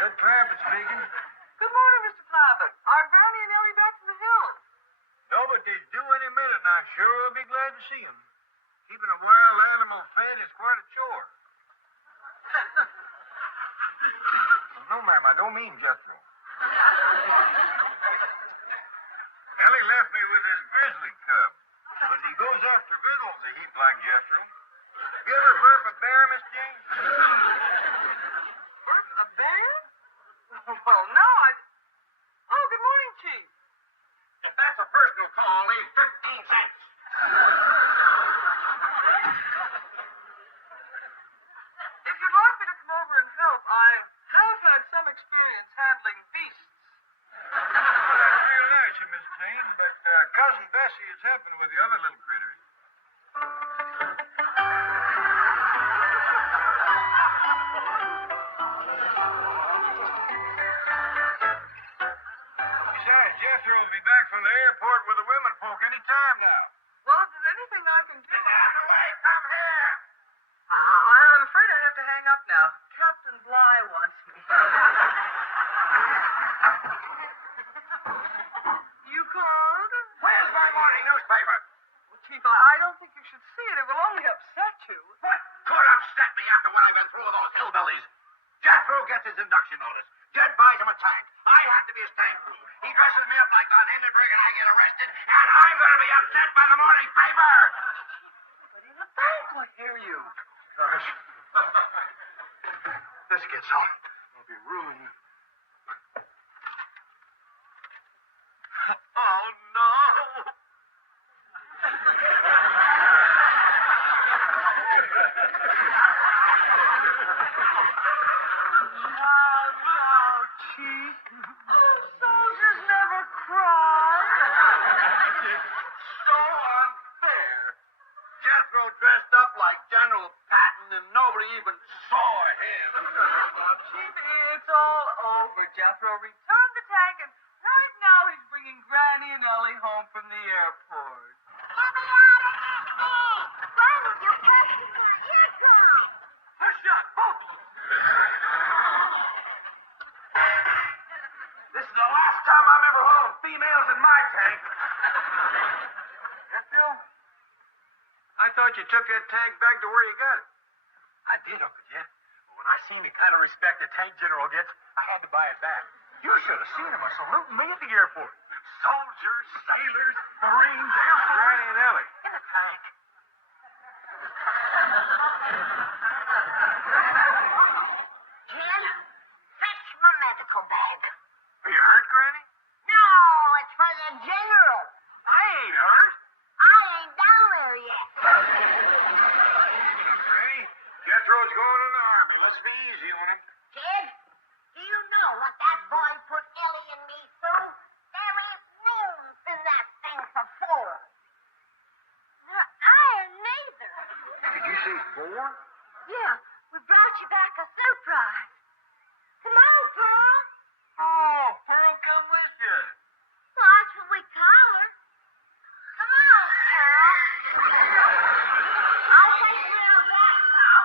Jed Clampett speaking. Good morning, Mr. Clampett. Are Granny and Ellie back from the hills? No, but they's due any minute, and I sure will be glad to see 'em. Keeping a wild animal fed is quite a chore. No, ma'am, I don't mean Jethro. Ellie left me with his grizzly cub, but he goes after victuals a heap like Jethro. You ever burp a bear, Miss Jane? Burp a bear? Well, no, Oh, good morning, Chief. If that's a personal call, leave 15 cents. If you'd like me to come over and help, I have had some experience handling beasts. Well, that's real nice of Miss Jane, but Cousin Bessie is helping with the other little critters. Besides, Jethro will be back from the airport with the women folk any time now. Well, if there's anything I can do... Get out of the way! Come here! I'm afraid I have to hang up now. Captain Bly wants me. You called? Where's my morning newspaper? Well, Chief, I don't think you should see it. It will only upset you. What could upset me after what I've been through with those hillbillies? Jethro gets his induction notice. Jed buys him a tank. I have to be his tank crew. He dresses me up like Don Hindenburg and I get arrested, and I'm going to be upset by the morning paper. But in a banquet, hear you. Gosh. This gets out. It'll be ruined. Oh, no. No, Chief. Oh, soldiers never cry. So unfair. Jethro dressed up like General Patton and nobody even saw him. Chief, it's all over. Jethro returned the tank, and right now he's bringing Granny and Ellie home from the airport. Hush up, both of them. This is the last time I'm ever hauling females in my tank. Jethro, I thought you took that tank back to where you got it. I did, Uncle Jed. When I seen the kind of respect a tank general gets, I had to buy it back. You should have seen him saluting me at the airport. Soldiers, sailors, Marines, and Granny and Ellie. In a tank. Jim, fetch my medical bag. Are you hurt, Granny? No, it's for the general. I ain't hurt. I ain't down there yet. Okay. Jethro's going in the army. Let's be easy on him. Kid, do you know what that boy put Ellie and me through? There ain't room in that thing for four. I ain't neither. Did you say 4? Yeah, we brought you back a surprise. Come on, girl. Oh, Pearl, come with you. Well, that's what we call her. Come on, Pearl. I'll take you on back, Pearl.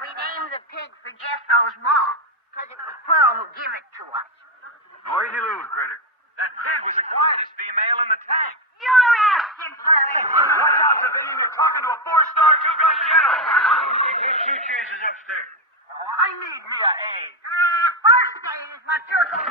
We named the pig for Jethro's mom, because it was Pearl who gave it to us. Noisy little critter. That pig was the quietest female in the tank. You're asking for it. Watch out, civilian. You're talking to a 4-star two-gun general. Those suitcases upstairs. Oh, I need me a A. First aid is my turkey.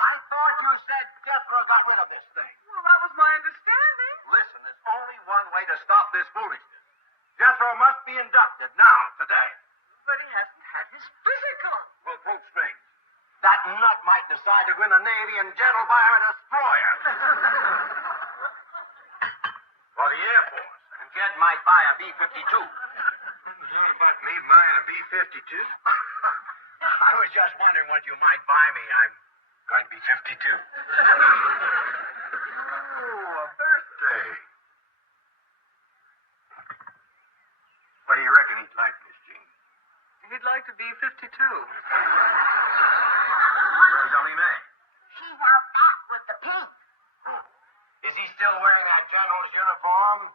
I thought you said Jethro got rid of this thing. Well, that was my understanding. Listen, there's only one way to stop this foolishness. Jethro must be inducted now, today. But he hasn't had his physical. Well, quote straight. That nut might decide to go in the Navy and Jed'll buy him a destroyer. For the Air Force. And Jed might buy a B-52. What about me buying a B-52? I was just wondering what you might buy me. I'm going to be 52. Ooh, a birthday. What do you reckon he'd like, Miss Jean? He'd like to be 52. Where's Ellie Mae? She's out back still wearing that general's uniform?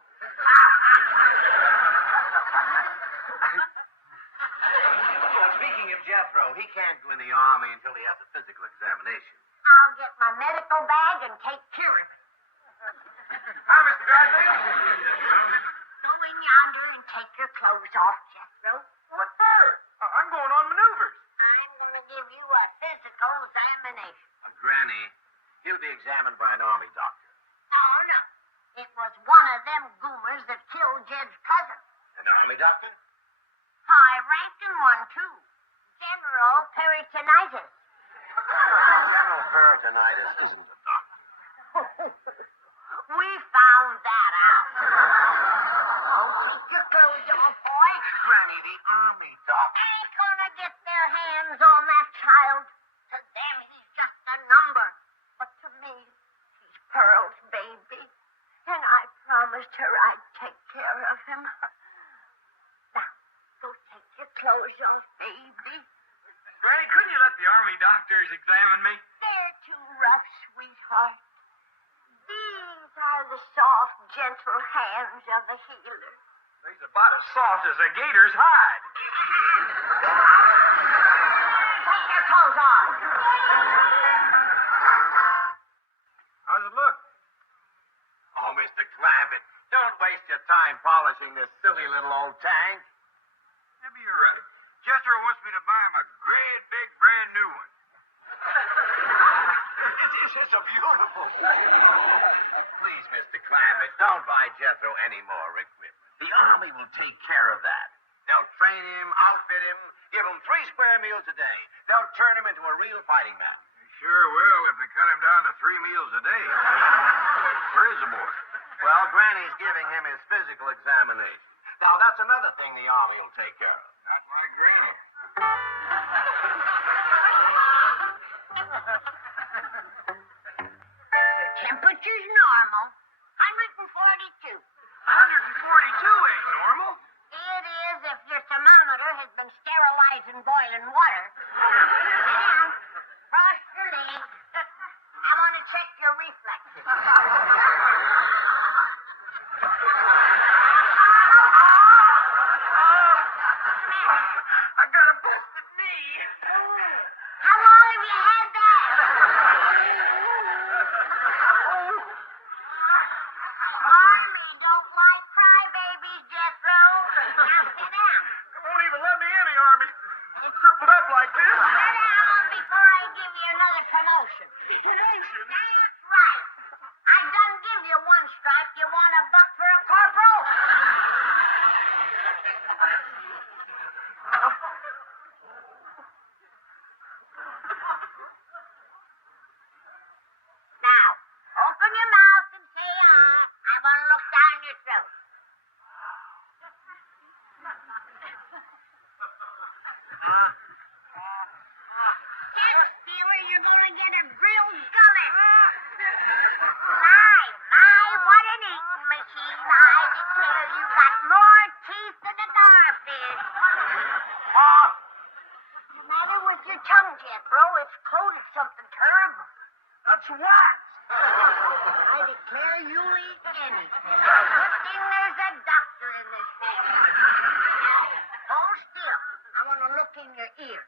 Well, speaking of Jethro, he can't go in the army until he has a physical examination. I'll get my medical bag and take care of it. Hi, Mr. Garfield. Go in yonder and take your clothes off, Jethro. What for? I'm going on maneuvers. I'm going to give you a physical examination. Granny, he'll be examined by an army doctor. Oh, no. It was one of them goomers that killed Jed's cousin. An army doctor? High-ranking one, too. General Peritonitis. General Peritonitis isn't a doctor. We found that out. Oh, take your clothes off, boy. Granny, the army doctor. Ain't gonna get their hands on that child. To them, he's just a number. But to me, he's Pearl's baby. And I promised her I'd take care of him. Now, go take your clothes off, baby. Granny, couldn't you let the army doctors examine me? They're too rough, sweetheart. These are the soft, gentle hands of a healer. They's about as soft as a gator's hide. Take your clothes off. How's it look? Oh, Mr. Clampett, don't waste your time polishing this silly little old tank. Maybe you're right. Jethro wants me to buy him a great, big, brand new one. It's a beautiful thing. Please, Mr. Clampett, don't buy Jethro any more equipment. The Army will take care of that. They'll train him, outfit him, give him 3 square meals a day. They'll turn him into a real fighting man. Sure will if they cut him down to 3 meals a day. Where is the boy? Well, Granny's giving him his physical examination. Now, that's another thing the Army will take care of. Not my Granny. Your temperature's normal. 142. 142 ain't normal. It is if your thermometer has been sterilized in boiling water. Sit down. Cross your legs. I want to check your reflexes. I got a busted knee. How long have you had that? Army don't like crybabies, Jethro. Now sit down. They won't even let me in the Army. It's tripled up like this. Sit down before I give you another promotion. Promotion? That's right. I done give you 1 stripe. You want a buck for a corporal? Now, open your mouth and say I want to look down your throat. Cat stealer, you're going to get a grilled gullet. My, what an eating machine. I declare you got more teeth than a garfish. What's the matter with your tongue, Jethro? It's coated something terrible. That's wax. I declare you'll eat anything. Good thing there's a doctor in this family. Hold still. I want to look in your ear.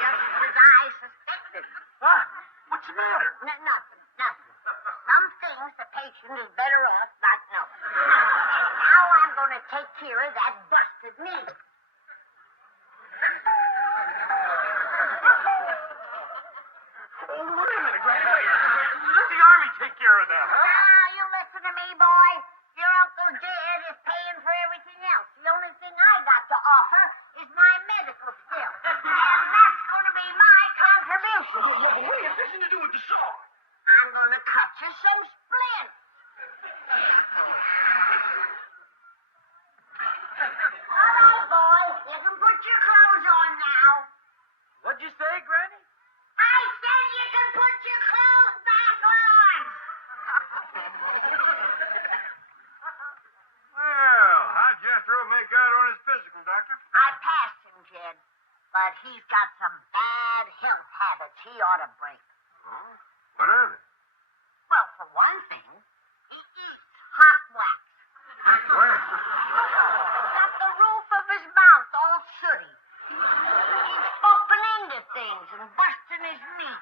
Just as I suspected. What? What's the matter? Nothing. Some things the patient is better off not knowing. Now I'm going to take care of that busted knee. Oh, wait a minute, Granny. Let the Army take care of that. Now, you listen to me, boy. Your Uncle Jed is paying for everything else. The only thing I got to offer is my medical skill. And that's going to be my contribution. Yeah, but we have nothing to do with the saw. I'm going to cut you some splints. All right, boy. You can put your clothes on now. What'd you say, Granny? I said you can put your clothes back on. But he's got some bad health habits he ought to break. Huh? What are they? Well, for one thing, he eats hot wax. Hot wax? Got the roof of his mouth all sooty. He's bumping into things and busting his knee.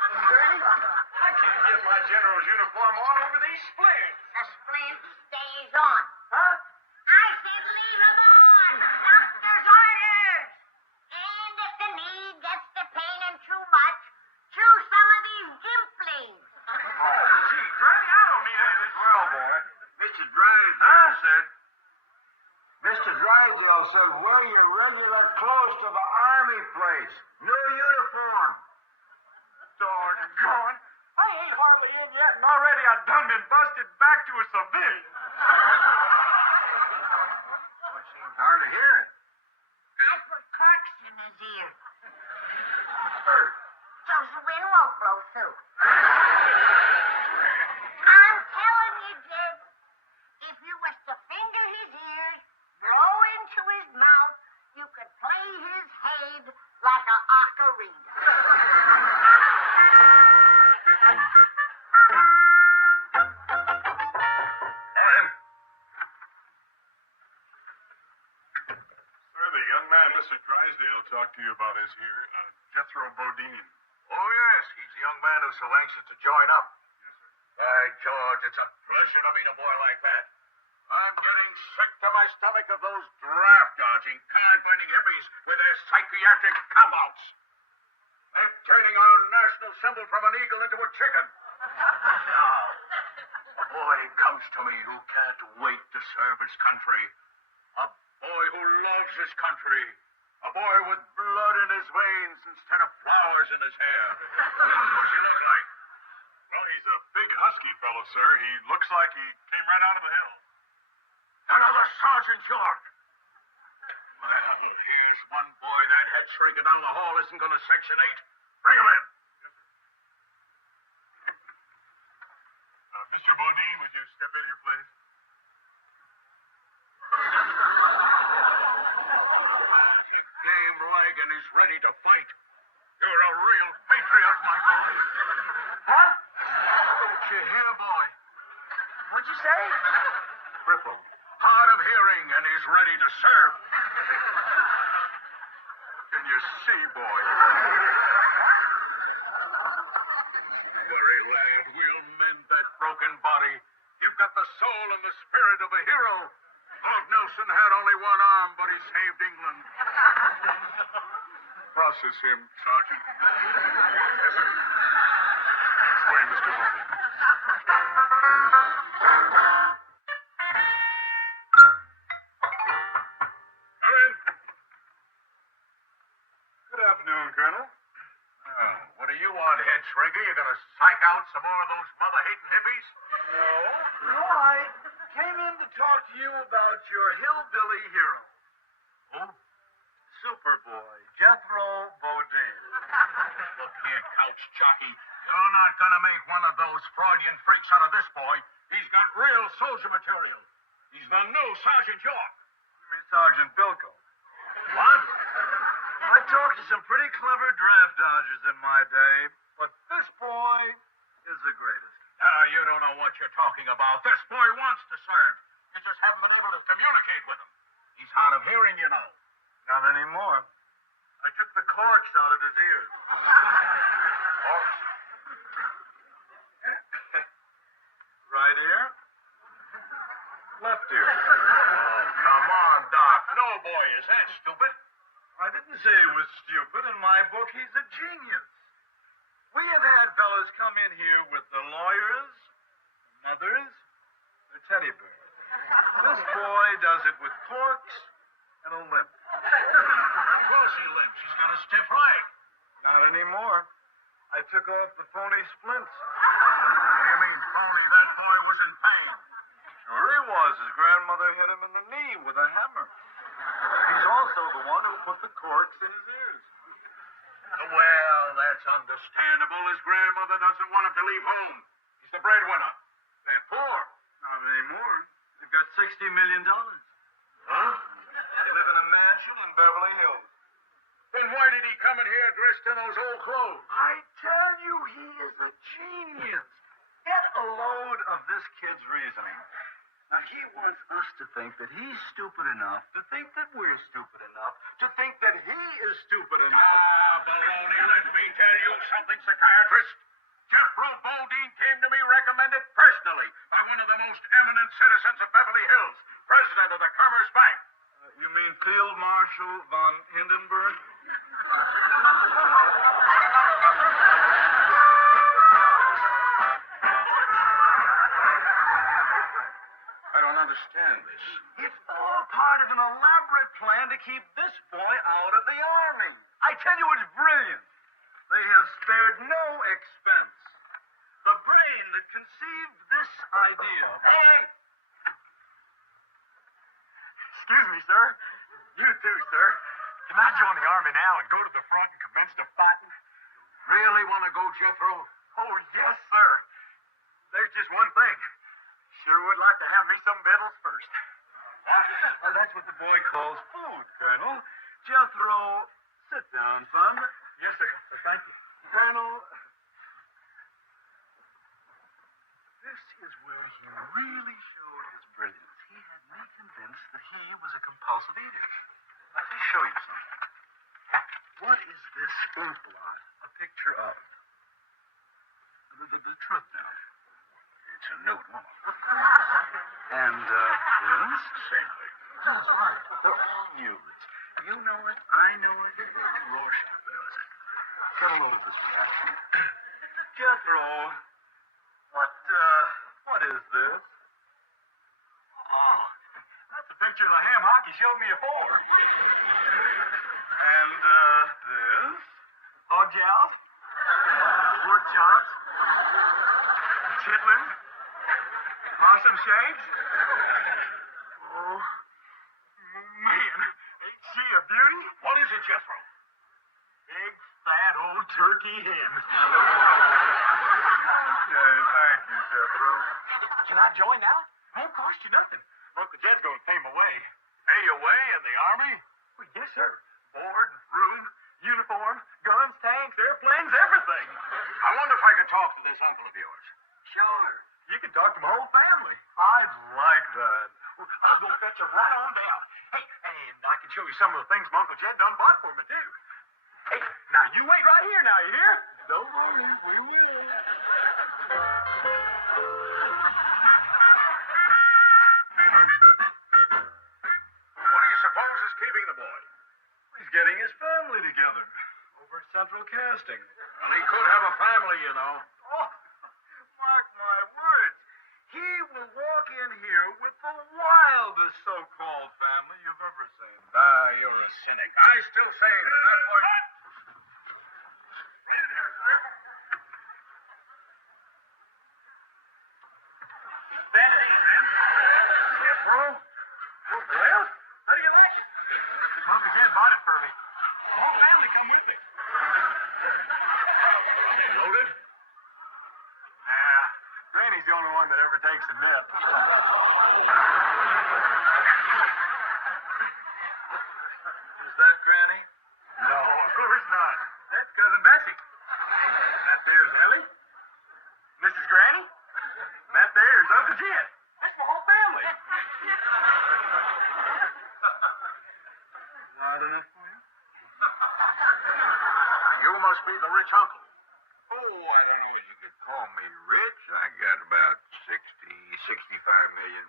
I can't get my general's uniform on over these splints. The splint stays on. Huh? I said leave him on. Doctor's orders. And if the knee gets to paining too much, chew some of these gimplings. Oh, gee, Granny, I don't need anything. Well, boy, Mr. Drysdale said... Mr. Drysdale said, wear your regular clothes to the army place. New uniform. Doggone. I ain't hardly in yet, and already I done been busted back to a civilian. Hard to hear it. I put corks in his ear. So the wind won't blow through. I'm telling you, Jed, if you was to finger his ears, blow into his mouth, you could play his head like a ocarina. Sir, the young man Mr. Drysdale talked to you about is here, Jethro Bodine. Oh, yes. He's the young man who's so anxious to join up. Yes, sir. By George, it's a pleasure to meet a boy like that. I'm getting sick to my stomach of those draft-dodging, card-binding hippies with their psychiatric cop-outs. They're turning our national symbol from an eagle into a chicken. Now, a boy comes to me who can't wait to serve his country. A boy who loves his country. A boy with blood in his veins instead of flowers in his hair. What's he look like? Well, he's a big, husky fellow, sir. He looks like he came right out of the hill. Another Sergeant York. Well, here's one boy that head shrinking down the hall isn't going to Section 8. Bring him in. Mr. Bodine, would you step in here, please? Game leg and he's ready to fight. You're a real patriot, my boy. Huh? You hear, boy? What'd you say? Crippled, hard of hearing, and he's ready to serve. Can you see, boy? Don't worry, lad. We'll mend that broken body. You've got the soul and the spirit of a hero. Lord Nelson had only one arm, but he saved England. Process him, Sergeant. Wait, Mr. Bodine. Come in. Good afternoon, Colonel. Oh, what do you want, head shrinker? You gonna psych out some more of those mother-hating hippies? No, I came in to talk to you about your hillbilly hero. Who? Superboy, Jethro Bodine. Look here, couch jockey. You're not gonna make one of those Freudian freaks out of this boy. He's got real soldier material. He's the new Sergeant York. You mean Sergeant Bilko? What? I talked to some pretty clever draft dodgers in my day, but this boy is the greatest. You don't know what you're talking about. This boy wants to serve. You just haven't been able to communicate with him. He's hard of hearing, you know. Not anymore. I took the corks out of his ears. Corks? Right ear. Left ear. Oh, come on, Doc. No boy is that stupid. I didn't say he was stupid. In my book, he's a genius. We have had fellas come in here with the lawyers, the mothers, the teddy bears. This boy does it with corks and a limp. Of course he limps. He's got a stiff leg. Not anymore. I took off the phony splints. What do you mean, phony? That boy was in pain. Sure he was. His grandmother hit him in the knee with a hammer. He's also the one who put the corks in his ears. Well, that's understandable. His grandmother doesn't want him to leave home. He's the breadwinner. They're poor. Not anymore. They've got $60 million. Huh? They live in a mansion mansion in Beverly Hills. Then why did he come in here dressed in those old clothes? I tell you, he is a genius. Get a load of this kid's reasoning. Now, he wants us to think that he's stupid enough to think that we're stupid enough to think that he is stupid enough. Ah, baloney, let me tell you something, psychiatrist. Jethro Bodine came to me recommended personally by one of the most eminent citizens of Beverly Hills, president of the Commerce Bank. You mean Field Marshal von Hindenburg? I don't understand this. It's all part of an elaborate plan to keep this boy out of the army. I tell you, it's brilliant. They have spared no expense. The brain that conceived this idea. Hey! Excuse me, sir. You too, sir. Can I join the army now and go to the front and commence the fighting? Really want to go, Jethro? Oh, yes, sir. There's just one thing. Sure would like to have me some victuals first. Oh, that's what the boy calls food, Colonel. Jethro, sit down, son. Yes, sir. Thank you. Colonel, this is where he really showed his brilliance. He had me convinced that he was a compulsive eater. Let me show you something. What is this ink blot a picture of? The truth now. It's a nude woman. And, this? Same thing. That's right. They're all nudes. You know it. I know it. Rorschach knows it. Get a load of this reaction. Jethro, what is this? Oh, that's a picture of the ham hock you showed me afore. And, this? Hog jows? Pork chops? Chitlins? Possum shakes? Oh, man. Ain't she a beauty? What is it, Jethro? Big, fat old turkey hen. Thank you, Jethro. Can I join now? Won't cost you nothing. Uncle Jed's going to pay my way. Pay your way in the army? Well, yes, sir. Board, room, uniform, guns, tanks, airplanes, everything. I wonder if I could talk to this uncle of yours. Sure. You can talk to my whole family. I'd like that. I'll go fetch him right on down. Hey, and I can show you some of the things my Uncle Jed done bought for me, too. Hey, now you wait right here now, you hear? Don't worry, we will. What do you suppose is keeping the boy? He's getting his family together over at Central Casting. Well, he could have a family, you know. Oh, mark my words. He will walk in here with the wildest so-called family you've ever seen. Ah, you're a cynic. I still say that boy... Right in here, sir. Stand at ease, man. Jethro? Well, how do you like it? Uncle Jed bought it for me. The whole family come with it. They loaded? Nah, Granny's the only one that ever takes a nip. Is that Granny? No, of course not. That's Cousin Bessie. That there's Ellie. Mrs. Granny. And that there's Uncle Jed. That's my whole family. Loud enough for you? You must be the rich uncle. Oh, I don't know if you could call me rich. I got about 65 million.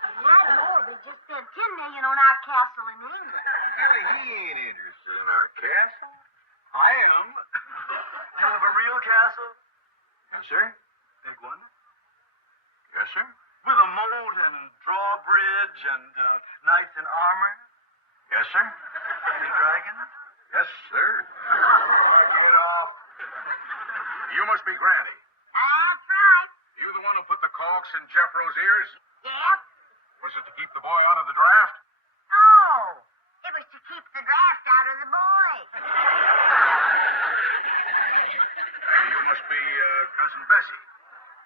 That Lord, they just spent $10 million on our castle in England. Really, he ain't interested in our castle. I am. You have a real castle? Yes, sir. Big one? Yes, sir. With a moat and drawbridge and knights in armor? Yes, sir. Any dragons? Yes, sir. Get off. You must be Granny. That's right. You the one who put the corks in Jethro's ears? Yep. Was it to keep the boy out of the draft? Oh, it was to keep the draft out of the boy. You must be Cousin Bessie.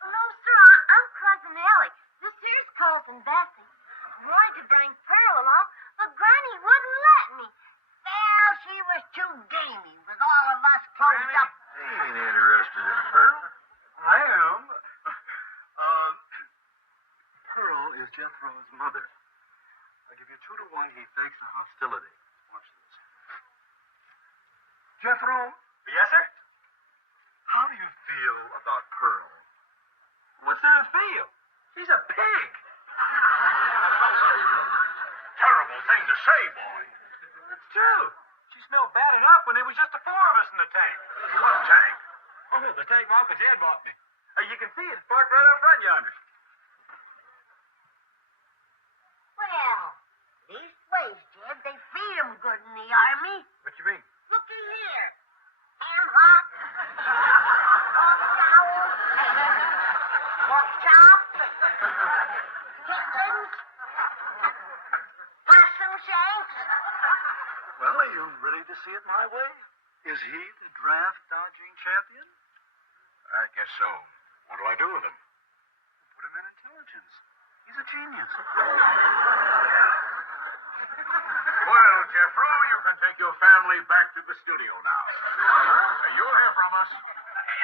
No, sir, I'm Cousin Ellie. This here's Cousin Bessie. I wanted to bring Pearl along, but Granny wouldn't let He ain't interested in Pearl. I am. Pearl is Jethro's mother. I'll give you 2 to 1. He fakes the hostility. Watch this. Jethro? Yes, sir? How do you feel about Pearl? What's there to feel? She's a pig. Terrible thing to say, boy. It's true. She smelled bad enough when there was just the 4 of us in the tank. What tank? Oh, the tank my Uncle Jed bought me. You can see it parked right up front yonder. Well, these ways, Jed, they feed 'em good in the Army. What you mean? Looky here. Ham hock, pork jowl, pork chop, chickens, possum shanks. Well, are you ready to see it my way? Is he the draft-dodging champion? I guess so. What do I do with him? Put him in intelligence. He's a genius. Well, Jethro, you can take your family back to the studio now. You'll hear from us.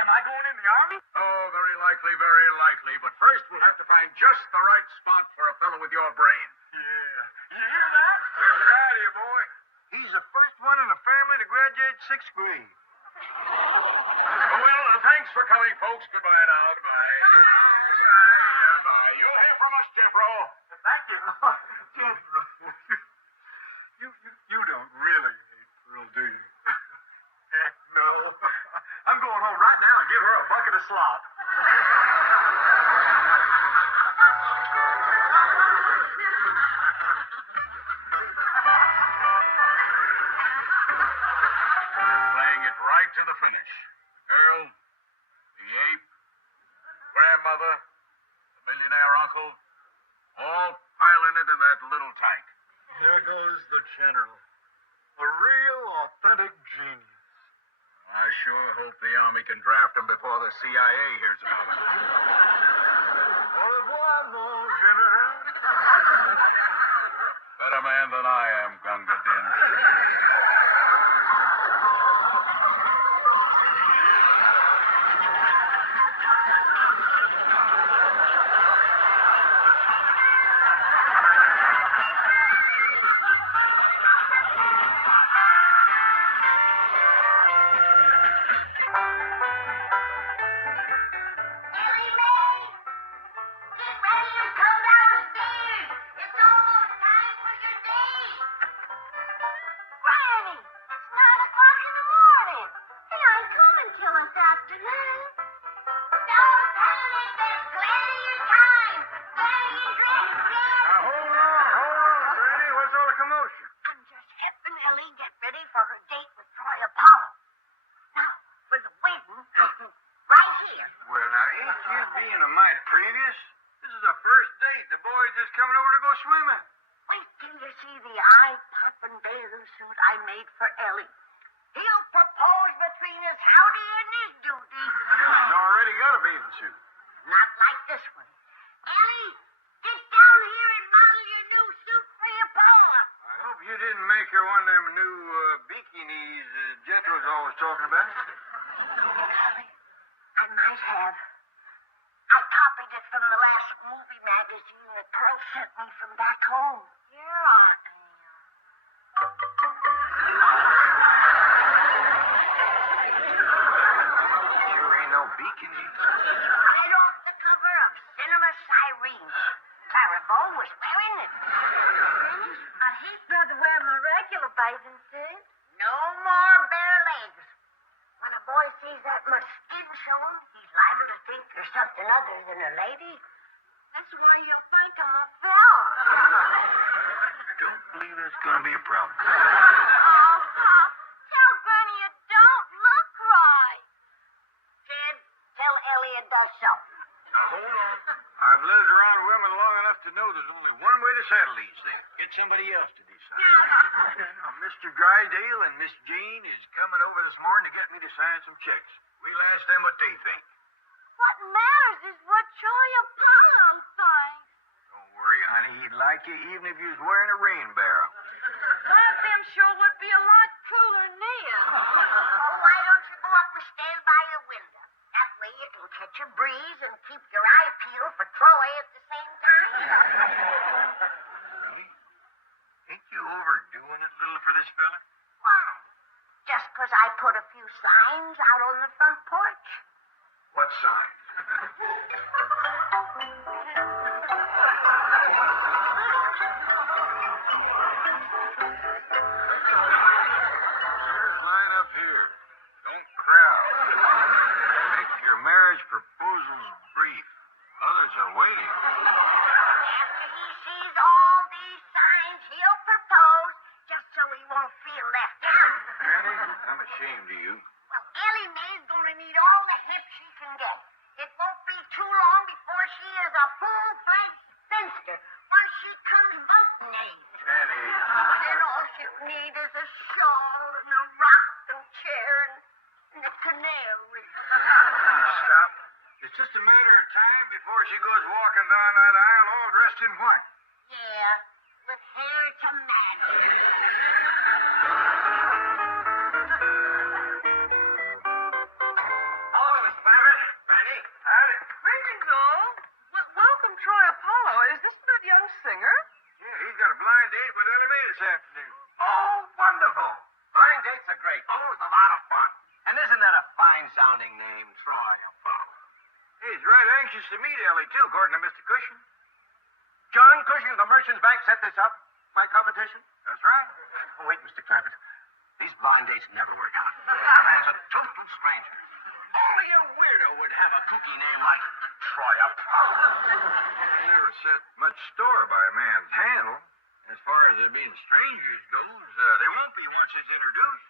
Am I going in the Army? Oh, very likely, very likely. But first, we'll have to find just the right spot for a fellow with your brain. Yeah. You hear that? We're proud of you, boy. He's the first one in the family to graduate 6th grade. Well, thanks for coming, folks. Goodbye now. Goodbye. Goodbye. You'll hear from us, Jethro. Thank you. Jethro. You don't really hate Pearl, do you? Heck no. I'm going home right now and give her a bucket of slop. Playing it right to the finish. The girl, the ape, grandmother, the millionaire uncle, all piling into that little tank. There goes the general. A real, authentic genius. I sure hope the Army can draft him before the CIA hears about it. Au revoir, mon general. Better man than I am, Gunga Din. Ellie Mae, get ready and come downstairs. It's almost time for your date. Granny, it's 9 o'clock in the morning. They aren't coming till this afternoon. Don't panic. There's plenty of time. Plenty of dress, Now, hold on, Granny. What's all the commotion? I'm just helping Ellie get ready for her date with Troy Apollo. Now, for the wedding, right here. Well, now, ain't you being a mite previous? This is the first date. The boy's just coming over to go swimming. Wait till you see the eye-popping bathing suit I made for Ellie. He'll propose between his howdy and his duty. He's already got a bathing suit. Not like this one. Ellie, get down here and model your new suit for your Paula. I hope you didn't make her one of them new bikinis Jethro's always talking about. Ellie, I might have. I copied it from the last movie magazine that Pearl sent me from back home. Here, Aunt Sure ain't no bikini. right off the cover of Cinema Sirens. Clara Bow was wearing it. I'd hate rather wear my regular bathing suit. No more bare legs. When a boy sees that much skin showing, he's liable to think there's something other than a lady. That's why he'll think I'm a fella. Don't believe that's gonna be a problem. Oh, Pop, tell Granny it don't look right. Ted, tell Ellie it does so. Now, hold on. I've lived around women long enough to know there's only one way to settle these things. Get somebody else to decide. Now, Mr. Drydale and Miss Jean is coming over this morning to get me to sign some checks. We'll ask them what they think. What matters is what Troy Apollo thinks. Don't worry, honey. He'd like you even if you was wearing a rain barrel. Them sure would be a lot cooler than this. Oh, why don't you go up and stand by freeze and keep your eye peeled for Troy at the same time. Really? Ain't you overdoing it a little for this fella? Why? Just 'cause I put a few signs out on the front porch. What sign? Line up here. Don't crowd. Make your marriage proposals brief. Others are waiting. After he sees all these signs, he'll propose just so he won't feel left out. Granny, I'm ashamed of you. Well, Ellie Mae's gonna need all the help she can get. It won't be too long before she is a full-fledged spinster once she comes mountain age. Granny. And all she'll need is a shawl and a rocking chair and a canal rig. Please stop. It's just a matter of time before she goes walking down that aisle all dressed in white. Yeah, with hair to match. Hello, Miss Babbitt. Granny. Howdy. Greetings, all. Welcome, Troy Apollo. Is this that young singer? Yeah, he's got a blind date with Ellie Mae this afternoon. Oh, wonderful. Blind dates are great. Always a lot of fun. And isn't that a fine-sounding name, Troy Apollo? He's right anxious to meet Ellie, too, according to Mr. Cushing. John Cushing of the Merchants Bank set this up? My competition? That's right. Oh, wait, Mr. Clampett. These blind dates never work out. The man's a total stranger. Only a weirdo would have a kooky name like Troy Apollo. I never set much store by a man's handle. As far as there being strangers goes, they won't be once it's introduced.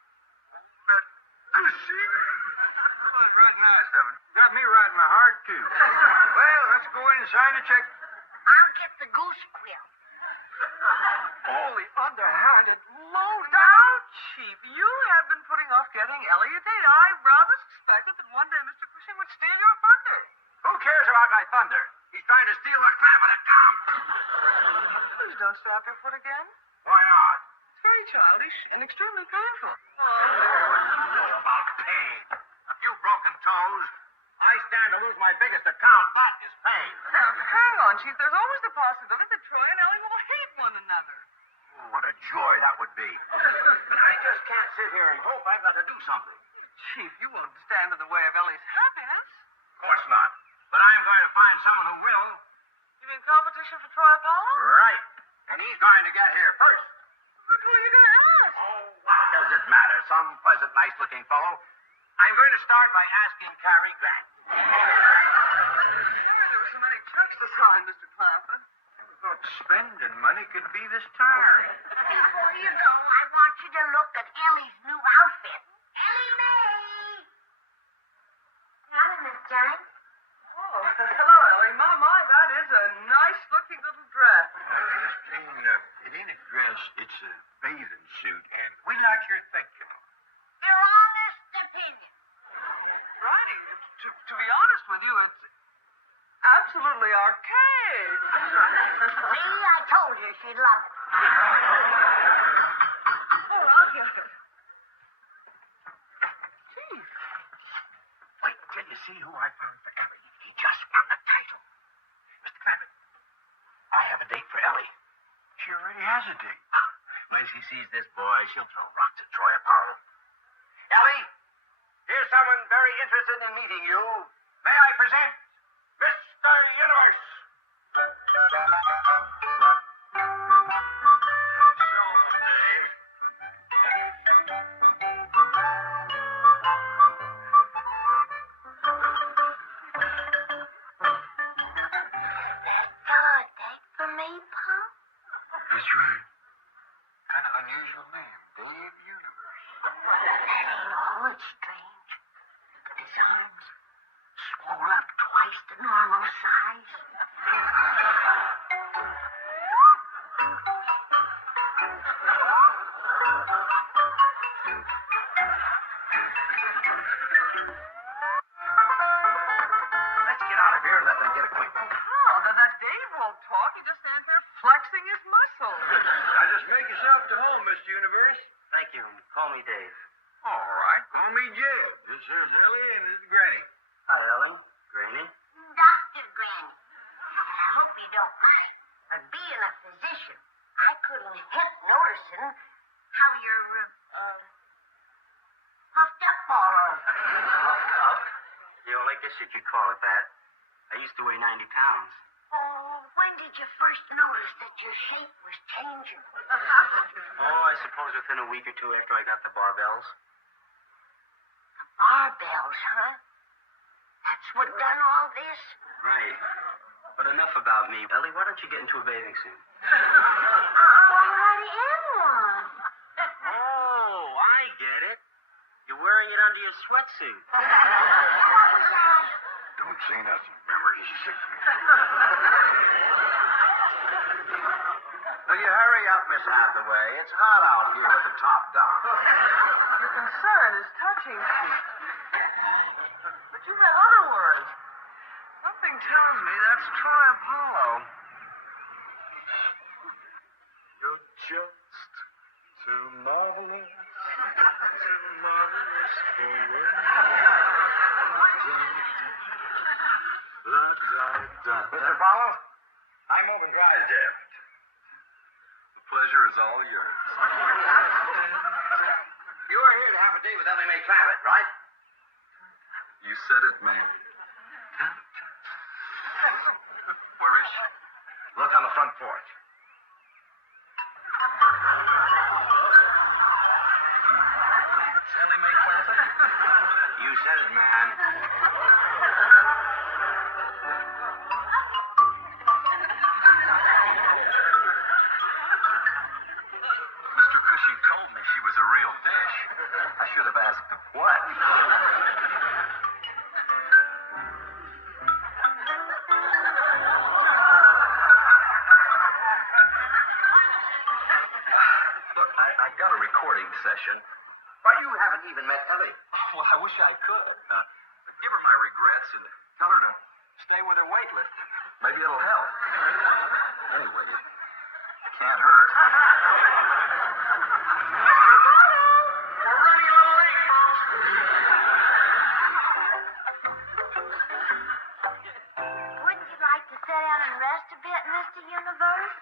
But Cushing? That was right nice of it. Got me right in the heart, too. Well, let's go in and sign a check. I'll get the goose quill. Holy underhanded, low-down cheap. You have been putting off getting Ellie a date. I rather suspected that one day Mr. Cushing would steal your thunder. Who cares about my thunder? He's trying to steal the Clampett account. Please don't stamp your foot again. Why not? It's very childish and extremely painful. You know about pain. A few broken toes. I stand to lose my biggest account. That is pain. Now, hang on, Chief. There's always the possibility that Troy and Ellie will hate one another. Oh, what a joy that would be. But I just can't sit here and hope. I've got to do something. Chief, you won't stand in the way of Ellie's happiness. Of course not. But I'm going to find someone who will. You mean competition for Troy Apollo? Right. And he's going to get here first. But who are you going to ask? Oh, what does it matter? Some pleasant, nice-looking fellow. I'm going to start by asking Cary Grant. There were so many checks to sign, Mr. Clampett. I thought spending money could be this tiring. Before you go, I want you to look at Ellie's new outfit. Ellie Mae! Howdy, Miss Jones. Oh, hello, Ellie. My, that is a nice-looking little dress. Miss Jane, it ain't a dress, it's a bathing suit, and we like your thinking. Your honest opinion. Righty. To be honest with you, it's absolutely arcade. See, I told you she'd love it. Oh, I'll get it. Chief. Wait till you see who I found for Ellie. He just won the title. Mr. Clampett, I have a date for Ellie. She already has a date. When she sees this boy, she'll throw rocks at Troy Apollo. Ellie, here's someone very interested in meeting you. May I present Mr. Universe? So, Dave. For me, Pop? That's right. Kind of unusual name, Dave Universe. Oh, it's strange. His arms swole up twice the normal size. Let's get out of here and let them get acquainted. Oh, that Dave won't talk. He just stands there flexing his muscles. Now just make yourself to home, Mr. Universe. Thank you. Call me Dave. All right, call me Jeb. This here's Ellie and this is Granny. Hi, Ellie. Granny. don't mind. But being a physician, I couldn't help noticing how you're, puffed up all over. Puffed up? You know, I guess you could call it that. I used to weigh 90 pounds. Oh, when did you first notice that your shape was changing? Oh, I suppose within a week or two after I got the barbells. Barbells, huh? That's what done all this? Right. But enough about me. Ellie, why don't you get into a bathing suit? I'm already in one. Oh, I get it. You're wearing it under your sweatsuit. Don't say nothing. Remember, he's sick. Will you hurry up, Miss Hathaway? It's hot out here with the top down. Your concern is touching me. But you have other words. Something tells me that's Troy Apollo. You're just too marvelous. Too marvelous for Mr. Apollo, I'm moving Drysdale. The pleasure is all yours. You were here to have a date with Ellie Mae Claret, right? You said it, man. Where is she? Look on the front porch. Ellie Mae Claret? You said it, man. Mr. Cushing told me she was a real fish. I should have asked what? Look, I got a recording session. Why, you haven't even met Ellie. Well, I wish I could. Give her my regrets and tell her to stay with her weightlifting. Maybe it'll help. Anyway, it can't hurt. We're running a little late, folks. Wouldn't you like to sit down and rest a bit, Mr. Universe?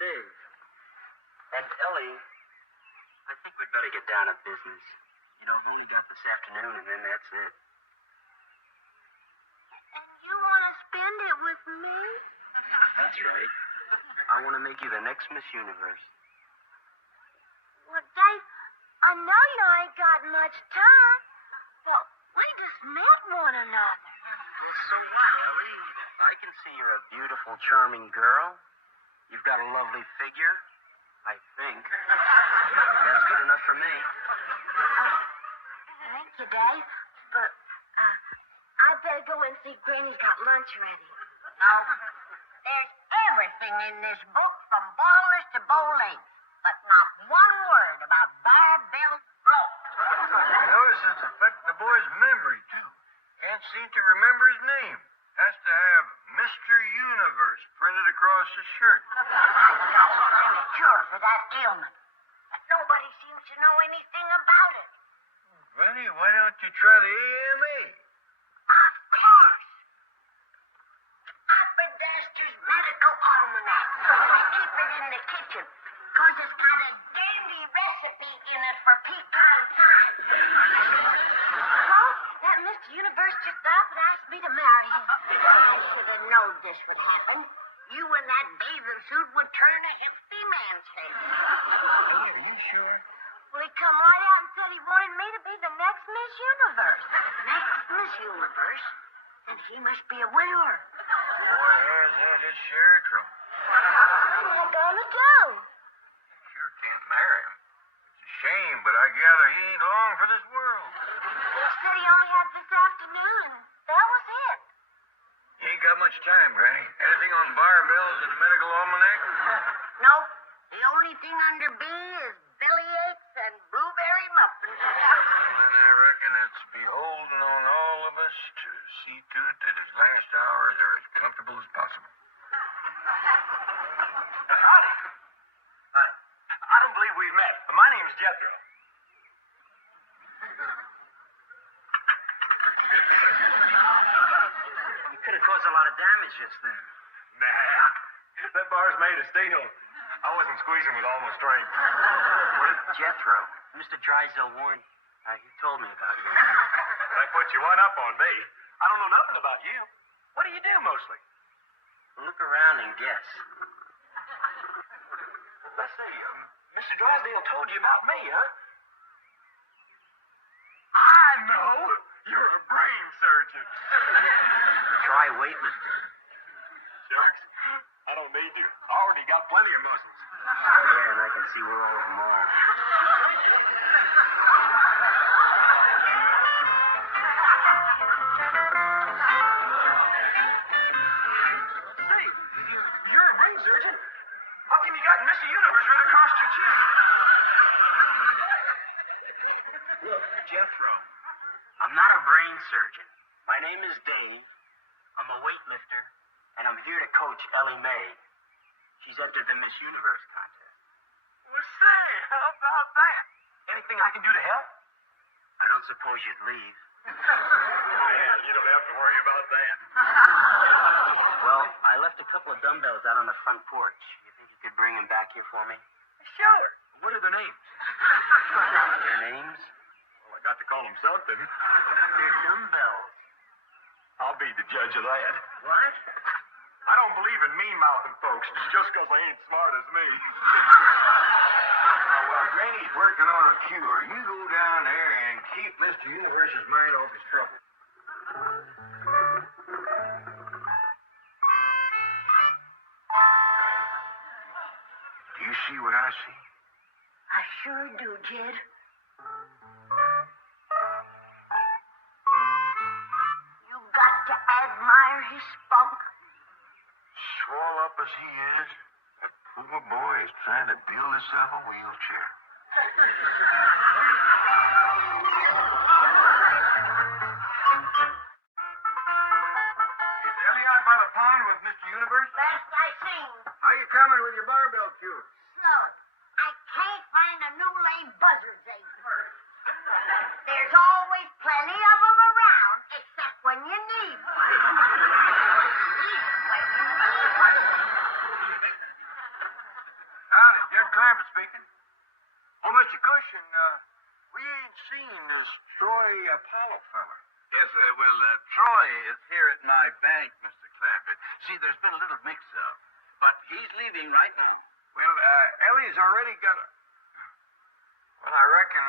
Dave. And Ellie, I think we'd better get down to business. You know, I've only got this afternoon, and then that's it. And you want to spend it with me? That's right. I want to make you the next Miss Universe. Well, Dave, I know you ain't got much time, but we just met one another. Well, so what, Ellie? I can see you're a beautiful, charming girl. You've got a lovely figure, I think. That's good enough for me. Thank you, Dave. But, I'd better go and see Granny's got lunch ready. No. There's everything in this book from boneless to bow legs, but not one word about barbell float. I notice it's affecting the boy's memory, too. Can't seem to remember his name. Has to have Mr. Universe printed across his shirt. I don't find a cure for that ailment, but nobody seems to know anything about it. Granny, why don't you try the AMA? Of course. Apodastor's Medical Almanac. I keep it in the kitchen, 'cause it's got a dandy recipe in it for pecan pie. Well, that Mr. Universe just up and asked me to marry him. I should have known this would happen. You in that bathing suit would turn a hefty man's head. Oh, are you sure? Well, he come right out and said he wanted me to be the next Miss Universe. Next Miss Universe? And he must be a widower. Boy has had his share of trouble. Where you gonna go? Sure can't marry him. It's a shame, but I gather he ain't long for this world. He said he only had this afternoon, and that was it. He ain't got much time, Granny. Anything on barbells and the medical almanac? Nope. The only thing under B is bellyaches and blueberry muffins. And I reckon it's beholden on all of us to see to it that his last hours are as comfortable as possible. Hi. I don't believe we've met. My name's Jethro. You could have caused a lot of damage just then. Nah. That bar's made of steel. I wasn't squeezing with all my strength. Wait, Jethro. Mr. Drysdale warned. He told me about you. That put you one up on me. I don't know nothing about you. What do you do mostly? Look around and guess. Let's see. Mr. Drysdale told you about me, huh? I know. You're a brain surgeon. Try weightlifting. Shucks. I don't need to. I already got plenty of muscles. Yeah, and I can see we're all of them all. Say, you're a brain surgeon? How come you got Mr. Universe right across your chin? Look, Jethro. I'm not a brain surgeon. My name is Dave. I'm a weightlifter, and I'm here to coach Ellie Mae. She's entered the Miss Universe contest. Well, say, how about that? Anything I can do to help? I don't suppose you'd leave. Yeah, you don't have to worry about that. Well, I left a couple of dumbbells out on the front porch. You think you could bring them back here for me? Sure. What are their names? Their names? Well, I got to call them something. They're dumbbells. I'll be the judge of that. What? I don't believe in mean-mouthing folks just because they ain't smart as me. Well, Granny's working on a cure. You go down there and keep Mr. Universe's mind off his trouble. Do you see what I see? I sure do, Jed. You got to admire his spunk. Swole up as he is, that poor boy is trying to build himself a wheelchair. Is Ellie out by the pond with Mr. Universe? Best I seen. How you coming with your barbell cure? Slow it. I can't find a new lame buzzard's egg first. There's always plenty of them around, except when you need one. Howdy, Jed Clampett speaking. Oh, Mr. Cushion, we ain't seen this Troy Apollo fella. Yes, Troy is here at my bank, Mr. Clampett. See, there's been a little mix-up, but he's leaving right now. Well, Ellie's already got a... Well, I reckon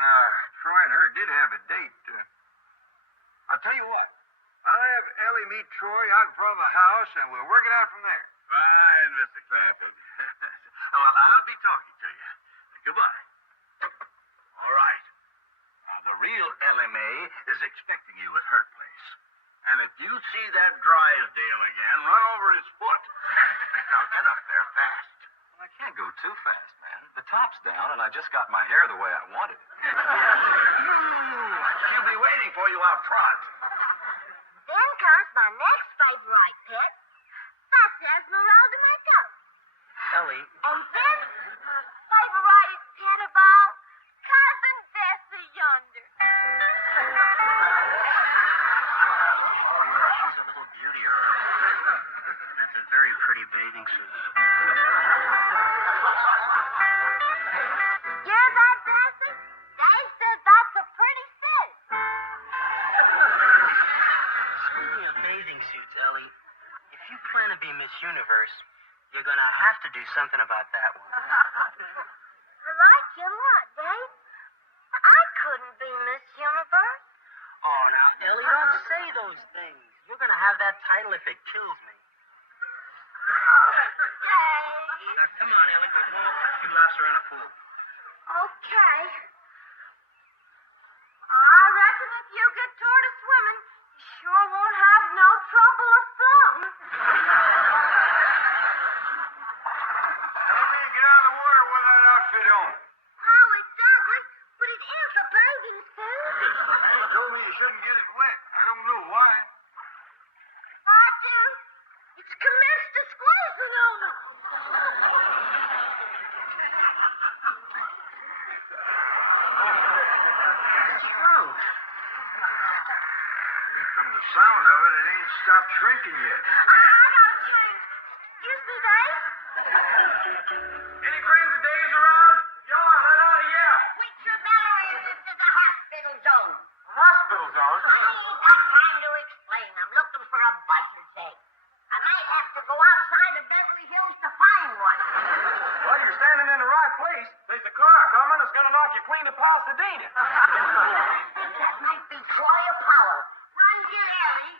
Troy and her did have a date. I'll tell you what. I'll have Ellie meet Troy out in front of the house, and we'll work it out from there. Fine, Mr. Clampett. Well, I'll be talking to you. Goodbye. All right. Now, the real Ellie Mae is expecting you at her place. And if you see that Drysdale again, run over his foot. Now, get up there fast. Well, I can't go too fast, man. The top's down, and I just got my hair the way I wanted it. She'll be waiting for you out front. Then comes my next favorite pet. That's Esmeralda, my goat. Ellie, And then my favorite pet of all, Cousin Bessie yonder. she's a little beauty, all right. That's a very pretty bathing suit. Hear that, Bessie? Dave says that's a pretty suit. Speaking of bathing suits, Ellie, if you plan to be Miss Universe, you're gonna have to do something about that one. I like you a lot, Dave. I couldn't be Miss Universe. Oh, now, Ellie, don't say those things. You're gonna have that title if it kills me. Dave. Now, come on, Ellie, we're going for a few laps around the pool. Okay. I reckon if you get toward a swimming, you sure won't have no trouble of some. Tell me to get out of the water with that outfit on. How it's ugly, but it is a bathing suit. They told me you shouldn't get it wet. I don't know why. I do. It's commenced disclosing on them. What's wrong? From the sound of it, it ain't stopped shrinking yet. I gotta change. Any friends of Dave's around? Y'all, let out a yell. Which your Beverly, this is a hospital zone. Hospital zone? I ain't got time to explain. I'm looking for a biker's egg. I might have to go outside of Beverly Hills to find one. Well, you're standing in the right place. There's a car coming that's going to knock you clean to Pasadena. That might be Troy Apollo. Run, get Ellie.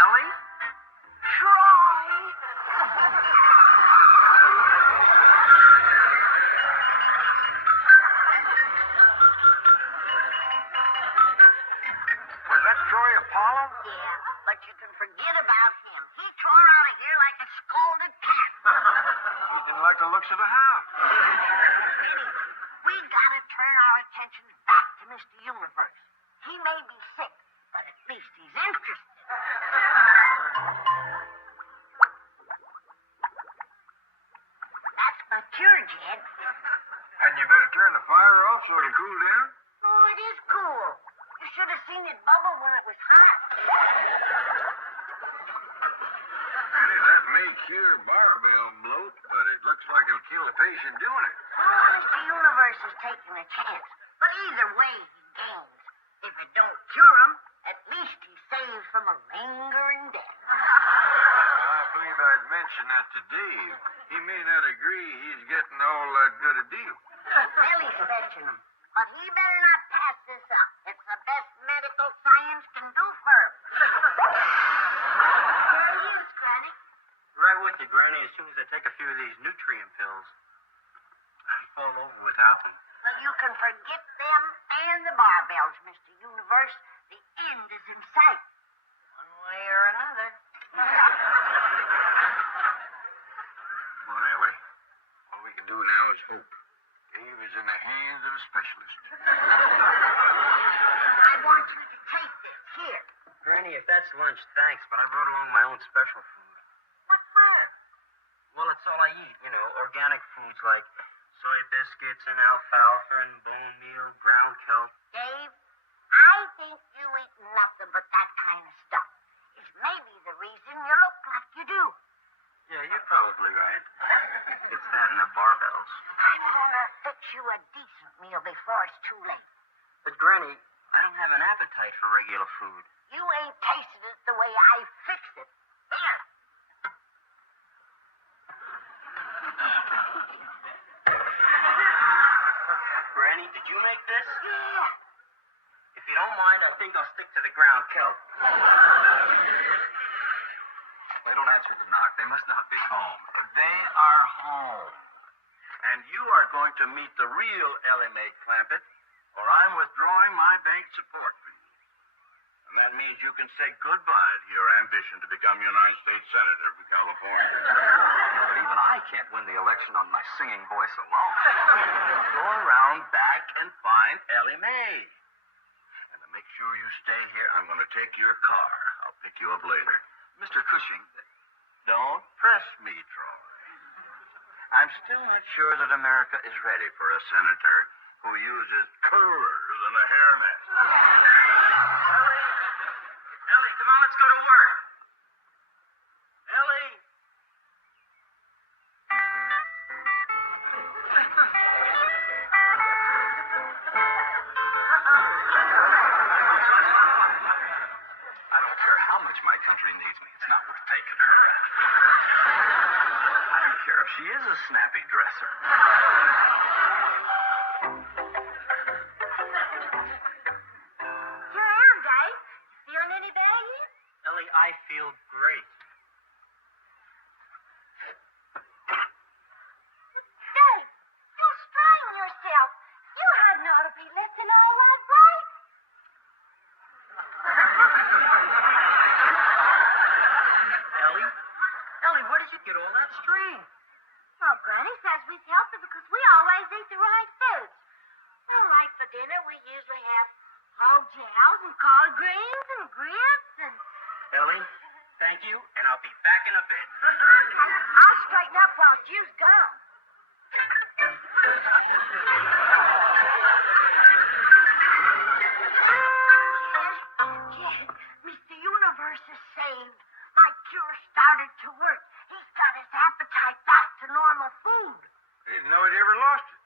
Ellie? Was that Troy Apollo? Yeah, but you can forget about him. He tore out of here like a scalded cat. He didn't like the looks of the house. Anyway, we gotta turn our attention back to Mr. Universe. He may be sick, but at least he's interested. That's my cure, Jed. Hadn't you better turn the fire off so it'll cool down? Oh, it is cool. You should have seen it bubble when it was hot. Hey, that may cure barbell bloat, but it looks like it'll kill the patient doing it. Oh, Mr. Universe is taking a chance. But either way, he gains. If it don't cure him, at least he saves from a lingering death. I believe I'd mentioned that to Dave. He may not agree he's getting all that good a deal. Ellie's fetching him. But he better not pass this up. It's the best medical science can do for him. Where are you, Granny? Right with you, Granny. As soon as I take a few of these nutrient pills, I fall over without them. Well, you can forget them and the barbells, Mr. Universe. The end is in sight. One way or another. Well, Ellie, all we can do now is hope. Dave is in the hands of a specialist. I want you to take this. Here. Granny, if that's lunch, thanks, but I brought along my own special food. What's that? Well, it's all I eat, organic foods like soy biscuits and alfalfa and bone meal, ground kelp. Dave, I think you eat nothing but that kind of stuff. It's maybe the reason you look like you do. Yeah, you're probably right. It's that and the barbells. I'm gonna fix you a decent meal before it's too late. But, Granny, I don't have an appetite for regular food. You ain't tasted it the way I fixed it. There. Granny, did you make this? Yeah. If you don't mind, I think I'll stick to the ground kelp. They don't answer the knock. They must not be home. They are home. And you are going to meet the real Ellie Mae Clampett, or I'm withdrawing my bank support for you. And that means you can say goodbye to your ambition to become United States Senator from California. But even I can't win the election on my singing voice alone. Go around back and find Ellie Mae. And to make sure you stay here, I'm going to take your car. I'll pick you up later. Mr. Cushing, Don't press me, Troy. I'm still not sure that America is ready for a senator who uses curlers and a hair net. Ellie, come on, let's go to work. Ellie! I don't care how much my country needs me. It's not worth taking her out. I don't care if she is a snappy dresser. Here I am, Dave. Feeling any better yet? Ellie, I feel great. Dave, you're trying yourself. You hadn't ought to be lifting all that weight. Ellie? Ellie, where did you get all that string? Well, Granny says we's healthy because we always eat the right foods. Well, like for dinner, we usually have hog gels and collard greens and grits and... Ellie, thank you, and I'll be back in a bit. I'll straighten up while you's gone. My cure started to work. He's got his appetite back to normal food. I didn't know he'd ever lost it.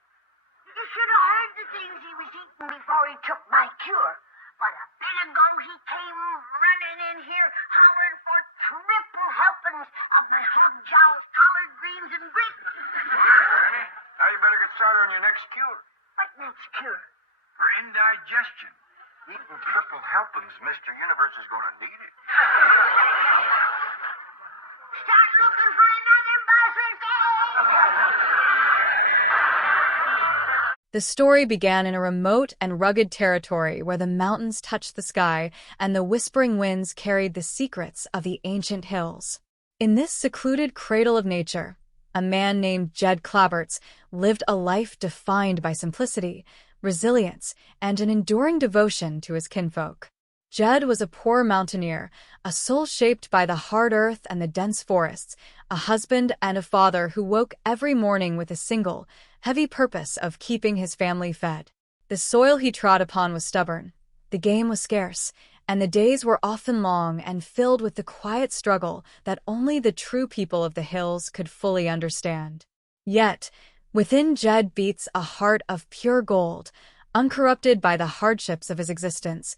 You should have heard the things he was eating before he took my cure. But a bit ago he came running in here hollering for triple helpings of my hog jolls, collard greens, and grits. Granny, now you better get started on your next cure. What next cure? For indigestion. Eating triple helpings, Mr. Universe is going to need it. Start looking for another buzzard. The story began in a remote and rugged territory where the mountains touched the sky and the whispering winds carried the secrets of the ancient hills. In this secluded cradle of nature, a man named Jed Claberts lived a life defined by simplicity, resilience, and an enduring devotion to his kinfolk. Jed was a poor mountaineer, a soul shaped by the hard earth and the dense forests, a husband and a father who woke every morning with a single, heavy purpose of keeping his family fed. The soil he trod upon was stubborn, the game was scarce, and the days were often long and filled with the quiet struggle that only the true people of the hills could fully understand. Yet, within Jed beats a heart of pure gold, uncorrupted by the hardships of his existence,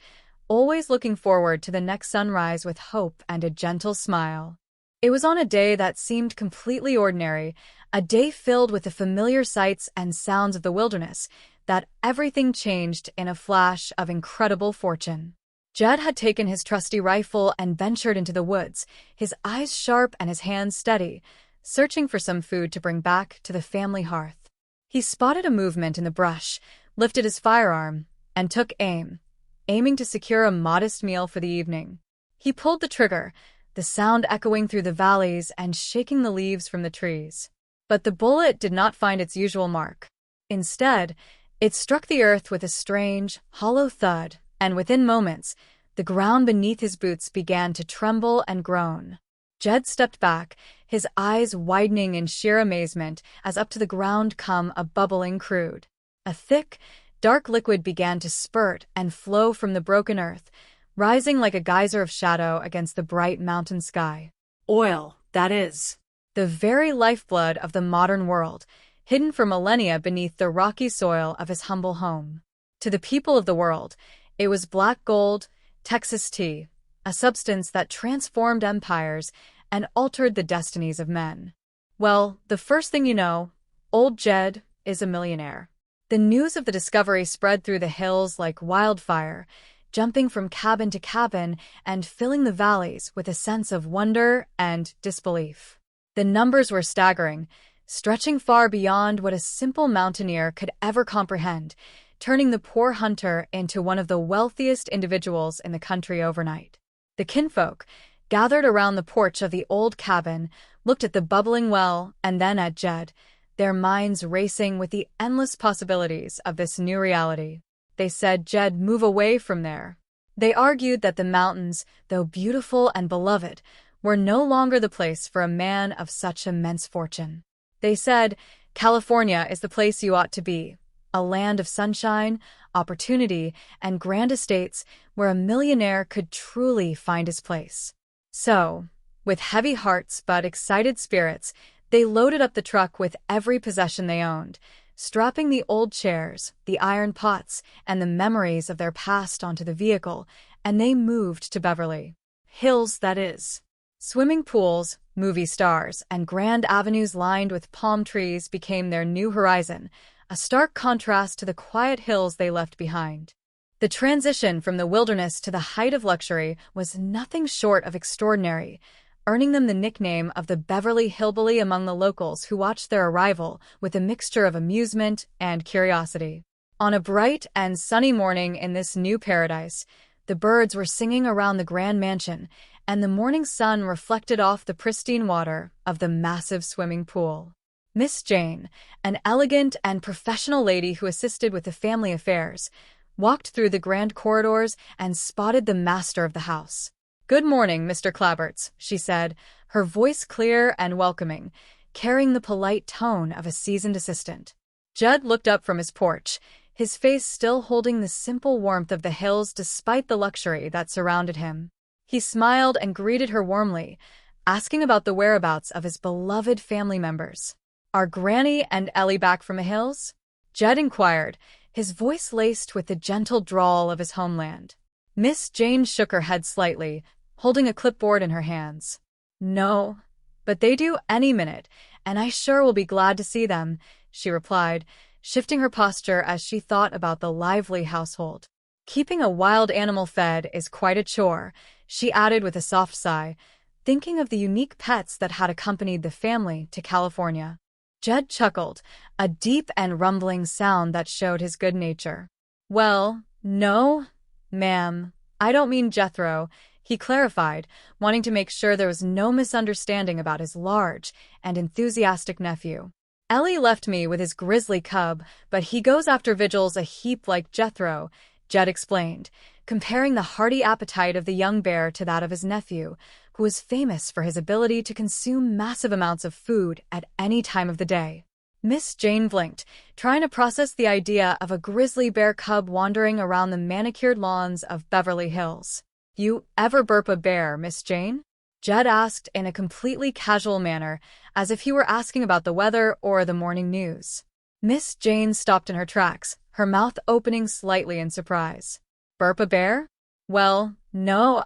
always looking forward to the next sunrise with hope and a gentle smile. It was on a day that seemed completely ordinary, a day filled with the familiar sights and sounds of the wilderness, that everything changed in a flash of incredible fortune. Jed had taken his trusty rifle and ventured into the woods, his eyes sharp and his hands steady, searching for some food to bring back to the family hearth. He spotted a movement in the brush, lifted his firearm, and took aim, aiming to secure a modest meal for the evening. He pulled the trigger, the sound echoing through the valleys and shaking the leaves from the trees. But the bullet did not find its usual mark. Instead, it struck the earth with a strange, hollow thud, and within moments, the ground beneath his boots began to tremble and groan. Jed stepped back, his eyes widening in sheer amazement as up to the ground come a bubbling crude. A thick, dark liquid began to spurt and flow from the broken earth, rising like a geyser of shadow against the bright mountain sky. Oil, that is. The very lifeblood of the modern world, hidden for millennia beneath the rocky soil of his humble home. To the people of the world, it was black gold, Texas tea, a substance that transformed empires and altered the destinies of men. Well, the first thing you know, old Jed is a millionaire. The news of the discovery spread through the hills like wildfire, jumping from cabin to cabin and filling the valleys with a sense of wonder and disbelief. The numbers were staggering, stretching far beyond what a simple mountaineer could ever comprehend, turning the poor hunter into one of the wealthiest individuals in the country overnight. The kinfolk, gathered around the porch of the old cabin, looked at the bubbling well and then at Jed, their minds racing with the endless possibilities of this new reality. They said Jed move away from there. They argued that the mountains, though beautiful and beloved, were no longer the place for a man of such immense fortune. They said, California is the place you ought to be, a land of sunshine, opportunity, and grand estates where a millionaire could truly find his place. So, with heavy hearts but excited spirits, they loaded up the truck with every possession they owned, strapping the old chairs, the iron pots, and the memories of their past onto the vehicle, and they moved to Beverly. Hills, that is. Swimming pools, movie stars, and grand avenues lined with palm trees became their new horizon, a stark contrast to the quiet hills they left behind. The transition from the wilderness to the height of luxury was nothing short of extraordinary, earning them the nickname of the Beverly Hillbilly among the locals who watched their arrival with a mixture of amusement and curiosity. On a bright and sunny morning in this new paradise, the birds were singing around the grand mansion, and the morning sun reflected off the pristine water of the massive swimming pool. Miss Jane, an elegant and professional lady who assisted with the family affairs, walked through the grand corridors and spotted the master of the house. "Good morning, Mr. Claberts," she said, her voice clear and welcoming, carrying the polite tone of a seasoned assistant. Jed looked up from his porch, his face still holding the simple warmth of the hills despite the luxury that surrounded him. He smiled and greeted her warmly, asking about the whereabouts of his beloved family members. "Are Granny and Ellie back from the hills?" Jed inquired, his voice laced with the gentle drawl of his homeland. Miss Jane shook her head slightly, holding a clipboard in her hands. "No, but they do any minute, and I sure will be glad to see them," she replied, shifting her posture as she thought about the lively household. "Keeping a wild animal fed is quite a chore," she added with a soft sigh, thinking of the unique pets that had accompanied the family to California. Jed chuckled, a deep and rumbling sound that showed his good nature. "Well, no, ma'am, I don't mean Jethro," he clarified, wanting to make sure there was no misunderstanding about his large and enthusiastic nephew. "Ellie left me with his grizzly cub, but he goes after vigils a heap like Jethro," Jed explained, comparing the hearty appetite of the young bear to that of his nephew, who was famous for his ability to consume massive amounts of food at any time of the day. Miss Jane blinked, trying to process the idea of a grizzly bear cub wandering around the manicured lawns of Beverly Hills. "You ever burp a bear, Miss Jane?" Jed asked in a completely casual manner, as if he were asking about the weather or the morning news. Miss Jane stopped in her tracks, her mouth opening slightly in surprise. "Burp a bear? Well, no,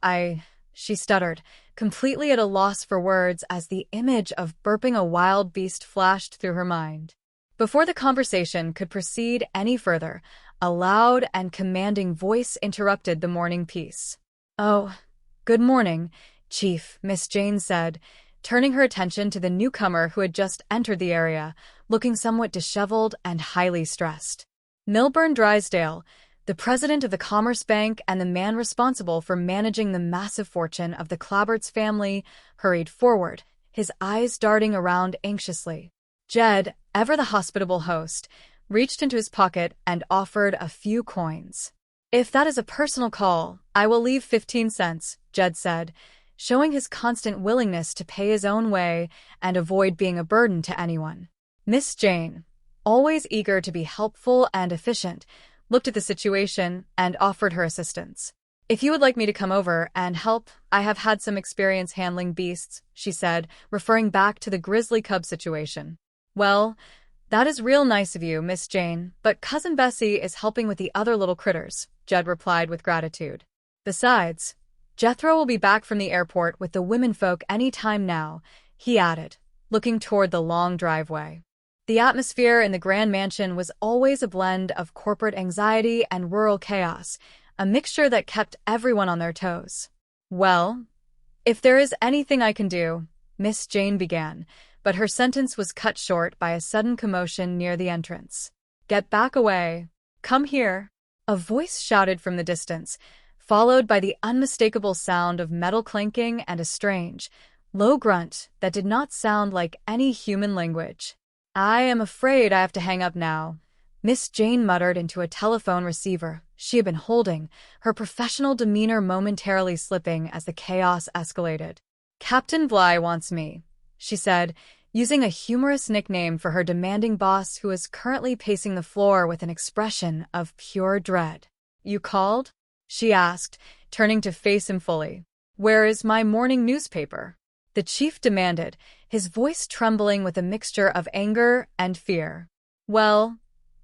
she stuttered, completely at a loss for words as the image of burping a wild beast flashed through her mind. Before the conversation could proceed any further, a loud and commanding voice interrupted the morning peace. "Oh, good morning, Chief," Miss Jane said, turning her attention to the newcomer who had just entered the area, looking somewhat disheveled and highly stressed. Milburn Drysdale, the president of the Commerce Bank and the man responsible for managing the massive fortune of the Clabberts family, hurried forward, his eyes darting around anxiously. Jed, ever the hospitable host, reached into his pocket and offered a few coins. "If that is a personal call, I will leave 15 cents, Jed said, showing his constant willingness to pay his own way and avoid being a burden to anyone. Miss Jane, always eager to be helpful and efficient, looked at the situation and offered her assistance. "If you would like me to come over and help, I have had some experience handling beasts," she said, referring back to the grizzly cub situation. "Well, that is real nice of you, Miss Jane, but Cousin Bessie is helping with the other little critters," Jed replied with gratitude. "Besides, Jethro will be back from the airport with the womenfolk any time now," he added, looking toward the long driveway. The atmosphere in the grand mansion was always a blend of corporate anxiety and rural chaos, a mixture that kept everyone on their toes. "Well, if there is anything I can do," Miss Jane began, but her sentence was cut short by a sudden commotion near the entrance. "Get back away. Come here," a voice shouted from the distance, followed by the unmistakable sound of metal clinking and a strange, low grunt that did not sound like any human language. "I am afraid I have to hang up now," Miss Jane muttered into a telephone receiver she had been holding, her professional demeanor momentarily slipping as the chaos escalated. "Captain Bly wants me," she said, using a humorous nickname for her demanding boss who was currently pacing the floor with an expression of pure dread. "You called?" she asked, turning to face him fully. "Where is my morning newspaper?" the chief demanded, his voice trembling with a mixture of anger and fear. "Well,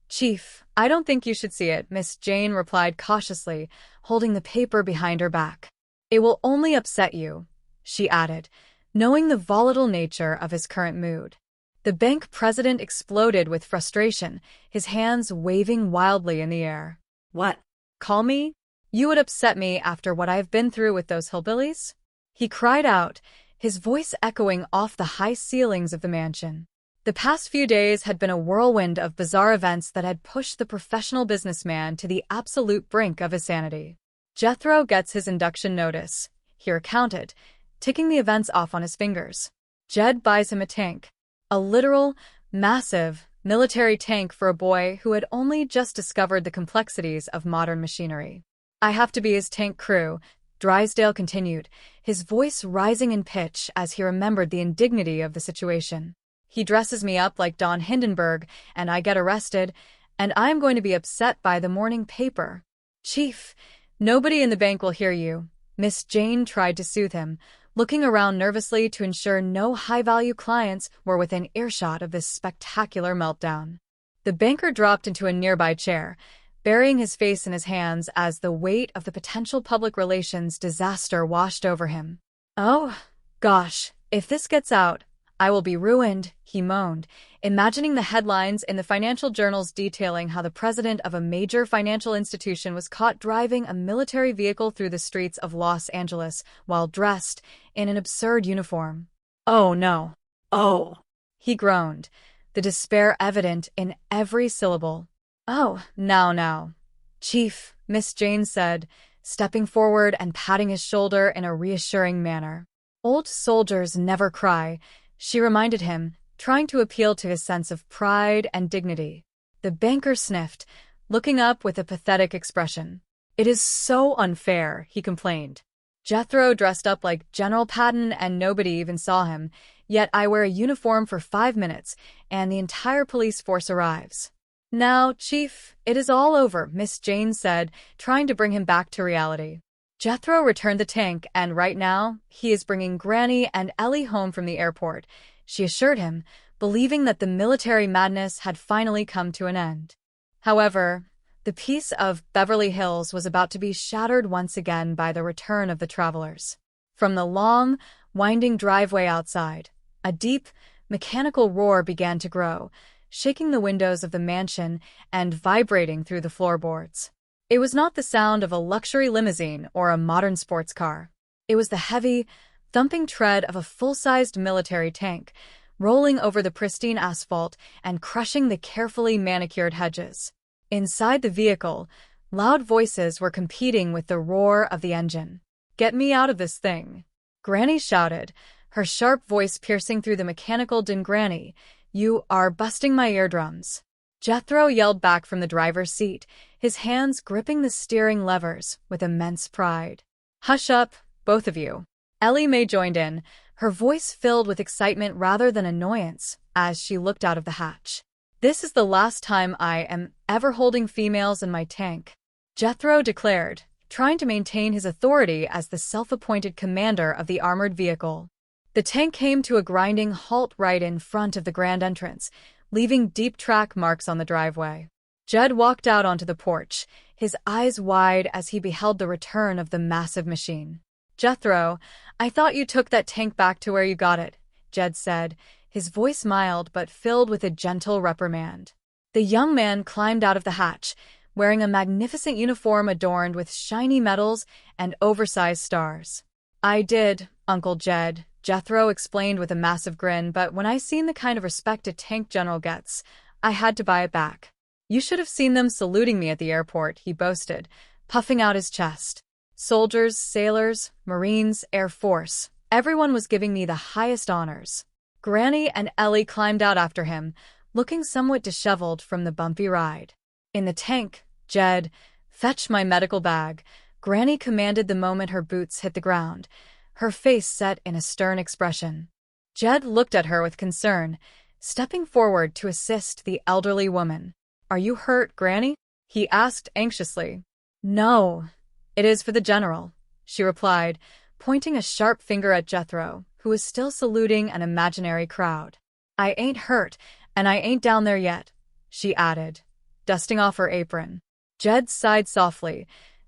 Chief, I don't think you should see it," Miss Jane replied cautiously, holding the paper behind her back. "It will only upset you," she added, knowing the volatile nature of his current mood. The bank president exploded with frustration, his hands waving wildly in the air. "What? Call me? You would upset me after what I have been through with those hillbillies?" he cried out, his voice echoing off the high ceilings of the mansion. The past few days had been a whirlwind of bizarre events that had pushed the professional businessman to the absolute brink of his sanity. Jethro gets his induction notice, he recounted, ticking the events off on his fingers. Jed buys him a tank, a literal, massive, military tank for a boy who had only just discovered the complexities of modern machinery. "I have to be his tank crew," Drysdale continued, his voice rising in pitch as he remembered the indignity of the situation. "He dresses me up like Don Hindenburg, and I get arrested, and I'm going to be upset by the morning paper." "Chief, nobody in the bank will hear you," Miss Jane tried to soothe him, looking around nervously to ensure no high-value clients were within earshot of this spectacular meltdown. The banker dropped into a nearby chair, burying his face in his hands as the weight of the potential public relations disaster washed over him. "Oh, gosh, if this gets out, I will be ruined," he moaned, imagining the headlines in the financial journals detailing how the president of a major financial institution was caught driving a military vehicle through the streets of Los Angeles while dressed in an absurd uniform. "Oh, no. Oh," he groaned, the despair evident in every syllable. "Oh, now. Chief," Miss Jane said, stepping forward and patting his shoulder in a reassuring manner. "Old soldiers never cry," she reminded him, trying to appeal to his sense of pride and dignity. The banker sniffed, looking up with a pathetic expression. "It is so unfair," he complained. "Jethro dressed up like General Patton and nobody even saw him, yet I wear a uniform for 5 minutes and the entire police force arrives." "Now, Chief, it is all over," Miss Jane said, trying to bring him back to reality. "Jethro returned the tank, and right now, he is bringing Granny and Ellie home from the airport," she assured him, believing that the military madness had finally come to an end. However, the peace of Beverly Hills was about to be shattered once again by the return of the travelers. From the long, winding driveway outside, a deep, mechanical roar began to grow, shaking the windows of the mansion and vibrating through the floorboards. It was not the sound of a luxury limousine or a modern sports car. It was the heavy, thumping tread of a full-sized military tank, rolling over the pristine asphalt and crushing the carefully manicured hedges. Inside the vehicle, loud voices were competing with the roar of the engine. "Get me out of this thing," Granny shouted, her sharp voice piercing through the mechanical din. "Granny, you are busting my eardrums." Jethro yelled back from the driver's seat, his hands gripping the steering levers with immense pride. "Hush up, both of you." Ellie Mae joined in, her voice filled with excitement rather than annoyance, as she looked out of the hatch. "This is the last time I am ever holding females in my tank," Jethro declared, trying to maintain his authority as the self-appointed commander of the armored vehicle. The tank came to a grinding halt right in front of the grand entrance, leaving deep track marks on the driveway. Jed walked out onto the porch, his eyes wide as he beheld the return of the massive machine. "Jethro, I thought you took that tank back to where you got it," Jed said, his voice mild but filled with a gentle reprimand. The young man climbed out of the hatch, wearing a magnificent uniform adorned with shiny medals and oversized stars. "I did, Uncle Jed," Jethro explained with a massive grin, "but when I seen the kind of respect a tank general gets, I had to buy it back." "You should have seen them saluting me at the airport," he boasted, puffing out his chest. "Soldiers, sailors, Marines, Air Force, everyone was giving me the highest honors." Granny and Ellie climbed out after him, looking somewhat disheveled from the bumpy ride. In the tank, "Jed, fetch my medical bag," Granny commanded the moment her boots hit the ground, her face set in a stern expression. Jed looked at her with concern, stepping forward to assist the elderly woman. "Are you hurt, Granny?" he asked anxiously. "No, it is for the general," she replied, pointing a sharp finger at Jethro, who was still saluting an imaginary crowd. "I ain't hurt, and I ain't down there yet," she added, dusting off her apron. Jed sighed softly,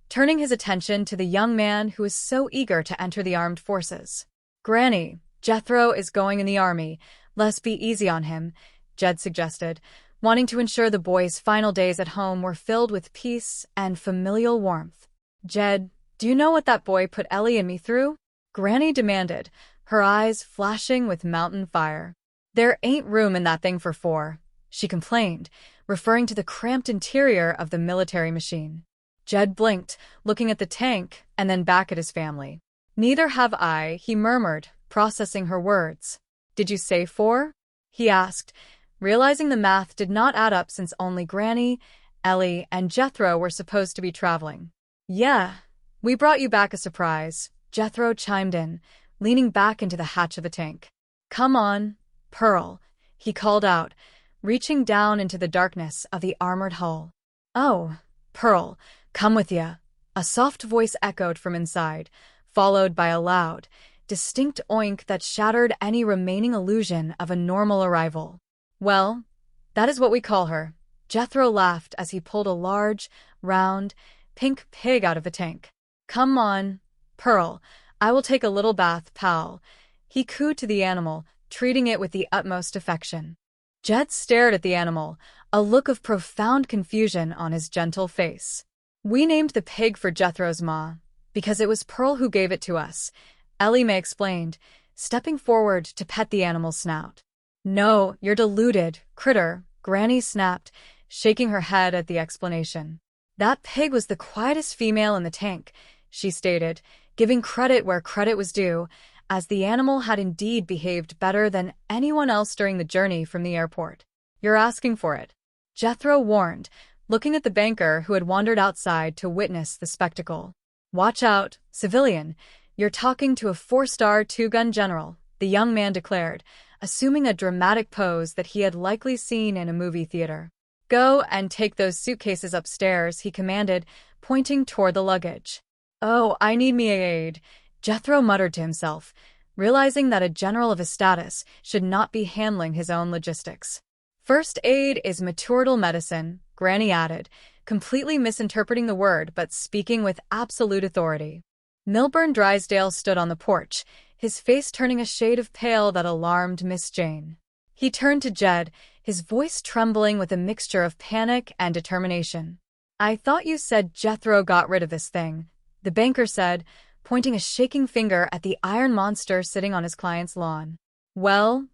turning his attention to the young man who was so eager to enter the armed forces. "Granny, Jethro is going in the army. Let's be easy on him," Jed suggested, wanting to ensure the boy's final days at home were filled with peace and familial warmth. "Jed, do you know what that boy put Ellie and me through?" Granny demanded, her eyes flashing with mountain fire. "There ain't room in that thing for 4, she complained, referring to the cramped interior of the military machine. Jed blinked, looking at the tank and then back at his family. "Neither have I," he murmured, processing her words. "Did you say 4? He asked, realizing the math did not add up since only Granny, Ellie, and Jethro were supposed to be traveling. "Yeah, we brought you back a surprise," Jethro chimed in, leaning back into the hatch of the tank. "Come on, Pearl," he called out, reaching down into the darkness of the armored hull. "Oh, Pearl, come with ya," a soft voice echoed from inside, followed by a loud, distinct oink that shattered any remaining illusion of a normal arrival. "Well, that is what we call her." Jethro laughed as he pulled a large, round, pink pig out of the tank. "Come on, Pearl, I will take a little bath, pal." He cooed to the animal, treating it with the utmost affection. Jed stared at the animal, a look of profound confusion on his gentle face. "We named the pig for Jethro's ma, because it was Pearl who gave it to us," Ellie Mae explained, stepping forward to pet the animal's snout. "No, you're deluded, critter," Granny snapped, shaking her head at the explanation. "That pig was the quietest female in the tank," she stated, giving credit where credit was due, as the animal had indeed behaved better than anyone else during the journey from the airport. "You're asking for it," Jethro warned, looking at the banker who had wandered outside to witness the spectacle. "Watch out, civilian. You're talking to a 4-star 2-gun general," the young man declared, assuming a dramatic pose that he had likely seen in a movie theater. "Go and take those suitcases upstairs," he commanded, pointing toward the luggage. "Oh, I need me a aide," Jethro muttered to himself, realizing that a general of his status should not be handling his own logistics. "First aid is maternal medicine," Granny added, completely misinterpreting the word but speaking with absolute authority. Milburn Drysdale stood on the porch, his face turning a shade of pale that alarmed Miss Jane. He turned to Jed, his voice trembling with a mixture of panic and determination. "I thought you said Jethro got rid of this thing," the banker said, pointing a shaking finger at the iron monster sitting on his client's lawn. "Well,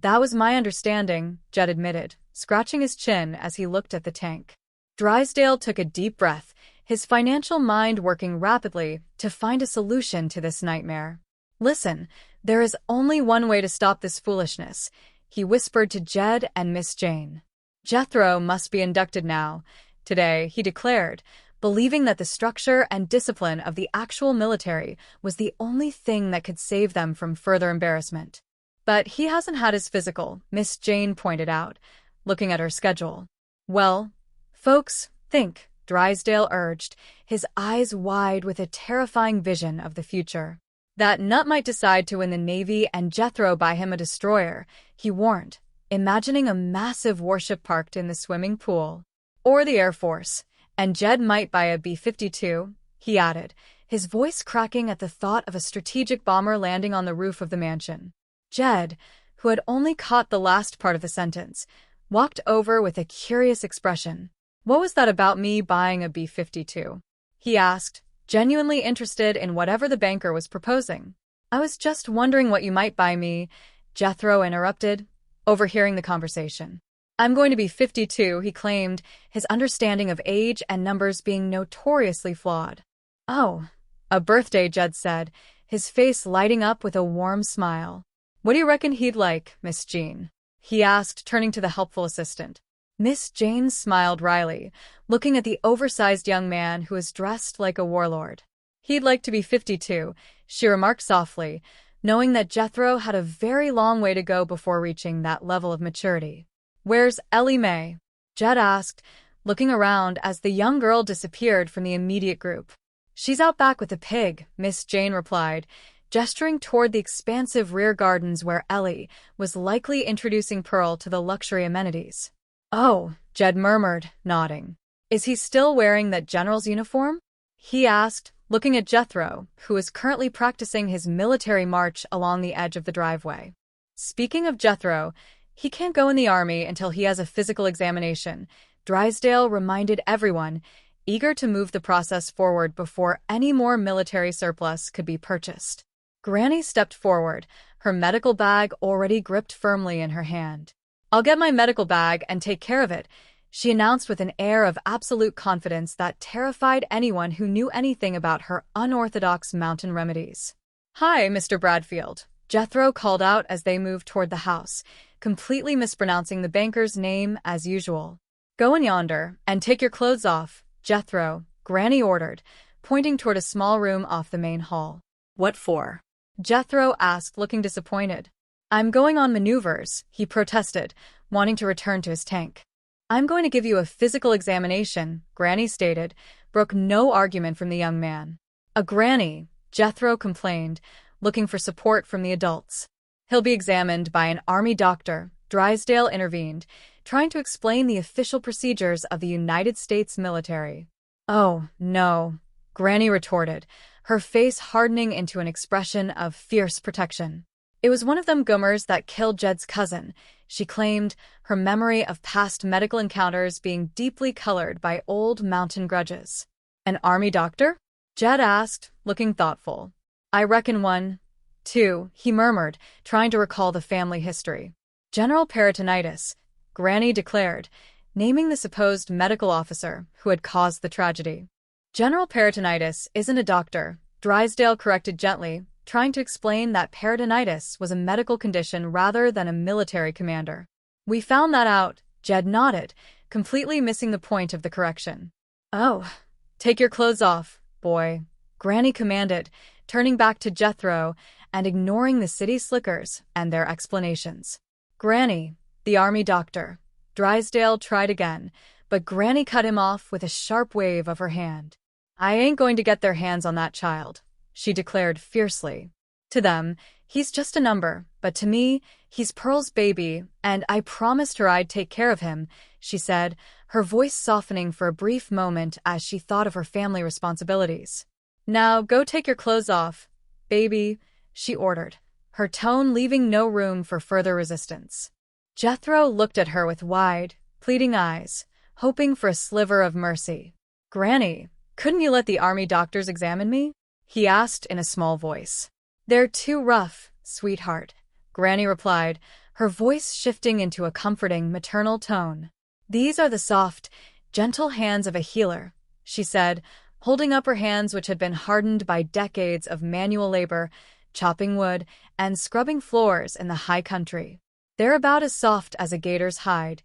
that was my understanding," Jed admitted, scratching his chin as he looked at the tank. Drysdale took a deep breath, his financial mind working rapidly to find a solution to this nightmare. "Listen, there is only one way to stop this foolishness," he whispered to Jed and Miss Jane. "Jethro must be inducted now. Today," he declared, believing that the structure and discipline of the actual military was the only thing that could save them from further embarrassment. "But he hasn't had his physical," Miss Jane pointed out, looking at her schedule. "Well, folks, think," Drysdale urged, his eyes wide with a terrifying vision of the future. "That nut might decide to win the Navy and Jethro buy him a destroyer," he warned, imagining a massive warship parked in the swimming pool. "Or the Air Force. And Jed might buy a B-52, he added, his voice cracking at the thought of a strategic bomber landing on the roof of the mansion. Jed, who had only caught the last part of the sentence, walked over with a curious expression. "What was that about me buying a B-52? He asked, genuinely interested in whatever the banker was proposing. "I was just wondering what you might buy me," Jethro interrupted, overhearing the conversation. "I'm going to be 52, he claimed, his understanding of age and numbers being notoriously flawed. "Oh, a birthday," Jed said, his face lighting up with a warm smile. "What do you reckon he'd like, Miss Jean?" he asked, turning to the helpful assistant. Miss Jane smiled wryly, looking at the oversized young man who was dressed like a warlord. "He'd like to be 52, she remarked softly, knowing that Jethro had a very long way to go before reaching that level of maturity. "Where's Ellie Mae?" Jed asked, looking around as the young girl disappeared from the immediate group. "She's out back with the pig," Miss Jane replied, gesturing toward the expansive rear gardens where Ellie was likely introducing Pearl to the luxury amenities. "Oh," Jed murmured, nodding. "Is he still wearing that general's uniform?" he asked, looking at Jethro, who was currently practicing his military march along the edge of the driveway. "Speaking of Jethro, he can't go in the army until he has a physical examination," Drysdale reminded everyone, eager to move the process forward before any more military surplus could be purchased. Granny stepped forward, her medical bag already gripped firmly in her hand. "I'll get my medical bag and take care of it," she announced with an air of absolute confidence that terrified anyone who knew anything about her unorthodox mountain remedies. "Hi, Mr. Bradfield," Jethro called out as they moved toward the house, completely mispronouncing the banker's name as usual. "Go in yonder and take your clothes off, Jethro," Granny ordered, pointing toward a small room off the main hall. "What for?" Jethro asked, looking disappointed. "I'm going on maneuvers," he protested, wanting to return to his tank. "I'm going to give you a physical examination," Granny stated, broke no argument from the young man. "A granny," Jethro complained, looking for support from the adults. He'll be examined by an army doctor, Drysdale intervened, trying to explain the official procedures of the United States military. Oh, no, Granny retorted, her face hardening into an expression of fierce protection. It was one of them Gummers that killed Jed's cousin, she claimed, her memory of past medical encounters being deeply colored by old mountain grudges. An army doctor? Jed asked, looking thoughtful. I reckon one, too, he murmured, trying to recall the family history. General Peritonitis, Granny declared, naming the supposed medical officer who had caused the tragedy. General Peritonitis isn't a doctor, Drysdale corrected gently, trying to explain that peritonitis was a medical condition rather than a military commander. We found that out, Jed nodded, completely missing the point of the correction. Oh, take your clothes off, boy, Granny commanded, turning back to Jethro and ignoring the city slickers and their explanations. Granny, the army doctor. Drysdale tried again, but Granny cut him off with a sharp wave of her hand. I ain't going to get their hands on that child, she declared fiercely. To them, he's just a number, but to me, he's Pearl's baby, and I promised her I'd take care of him, she said, her voice softening for a brief moment as she thought of her family responsibilities. Now go take your clothes off, baby, she ordered, her tone leaving no room for further resistance. Jethro looked at her with wide, pleading eyes, hoping for a sliver of mercy. Granny, couldn't you let the army doctors examine me? He asked in a small voice. They're too rough, sweetheart, Granny replied, her voice shifting into a comforting maternal tone. These are the soft, gentle hands of a healer, she said, holding up her hands which had been hardened by decades of manual labor, chopping wood, and scrubbing floors in the high country. They're about as soft as a gator's hide,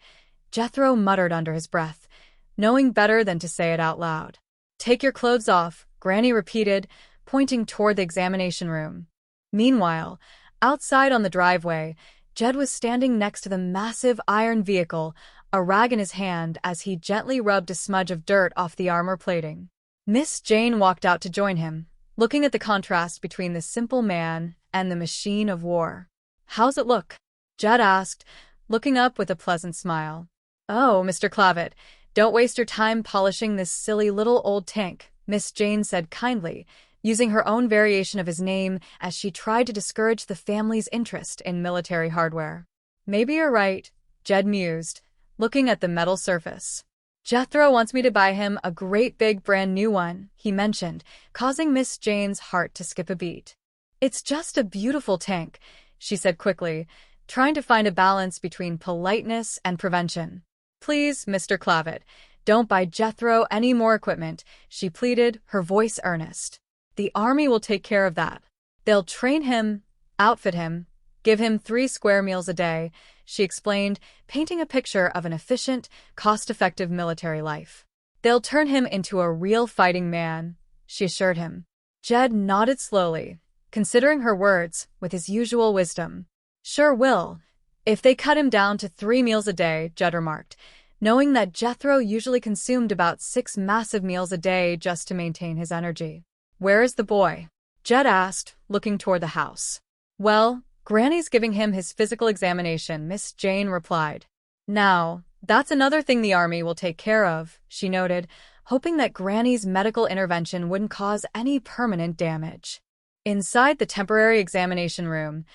Jethro muttered under his breath, knowing better than to say it out loud. Take your clothes off, Granny repeated, pointing toward the examination room. Meanwhile, outside on the driveway, Jed was standing next to the massive iron vehicle, a rag in his hand as he gently rubbed a smudge of dirt off the armor plating. Miss Jane walked out to join him, looking at the contrast between the simple man and the machine of war. How's it look? Jed asked, looking up with a pleasant smile. Oh, Mr. Clavitt, don't waste your time polishing this silly little old tank, Miss Jane said kindly, using her own variation of his name as she tried to discourage the family's interest in military hardware. Maybe you're right, Jed mused, looking at the metal surface. Jethro wants me to buy him a great big brand new one, he mentioned, causing Miss Jane's heart to skip a beat. It's just a beautiful tank, she said quickly, trying to find a balance between politeness and prevention. Please, Mr. Clavitt, don't buy Jethro any more equipment, she pleaded, her voice earnest. The army will take care of that. They'll train him, outfit him, give him 3 square meals a day, she explained, painting a picture of an efficient, cost-effective military life. They'll turn him into a real fighting man, she assured him. Jed nodded slowly, considering her words with his usual wisdom. Sure will. If they cut him down to 3 meals a day, Jed remarked, knowing that Jethro usually consumed about 6 massive meals a day just to maintain his energy. Where is the boy? Jed asked, looking toward the house. Well, Granny's giving him his physical examination, Miss Jane replied. Now, that's another thing the army will take care of, she noted, hoping that Granny's medical intervention wouldn't cause any permanent damage. Inside the temporary examination room,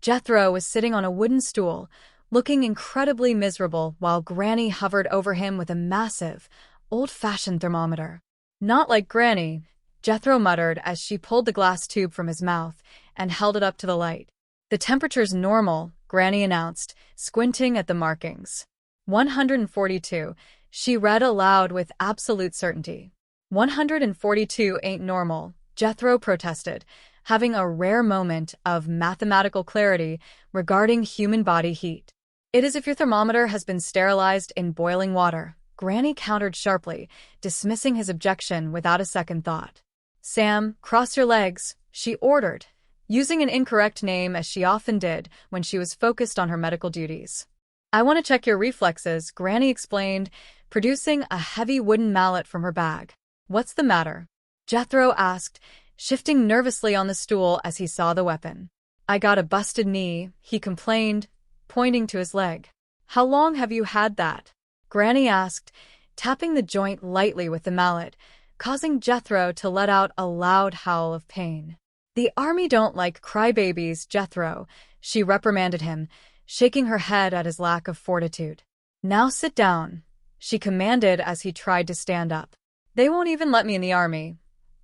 Jethro was sitting on a wooden stool, looking incredibly miserable while Granny hovered over him with a massive, old-fashioned thermometer. Not like Granny, Jethro muttered as she pulled the glass tube from his mouth and held it up to the light. The temperature's normal, Granny announced, squinting at the markings. 142, she read aloud with absolute certainty. 142 ain't normal, Jethro protested, having a rare moment of mathematical clarity regarding human body heat. It is if your thermometer has been sterilized in boiling water, Granny countered sharply, dismissing his objection without a second thought. Sam, cross your legs, she ordered, using an incorrect name as she often did when she was focused on her medical duties. I want to check your reflexes, Granny explained, producing a heavy wooden mallet from her bag. What's the matter? Jethro asked, shifting nervously on the stool as he saw the weapon. "I got a busted knee," he complained, pointing to his leg. "How long have you had that?" Granny asked, tapping the joint lightly with the mallet, causing Jethro to let out a loud howl of pain. "The army don't like crybabies, Jethro," she reprimanded him, shaking her head at his lack of fortitude. "Now sit down," she commanded as he tried to stand up. "They won't even let me in the army.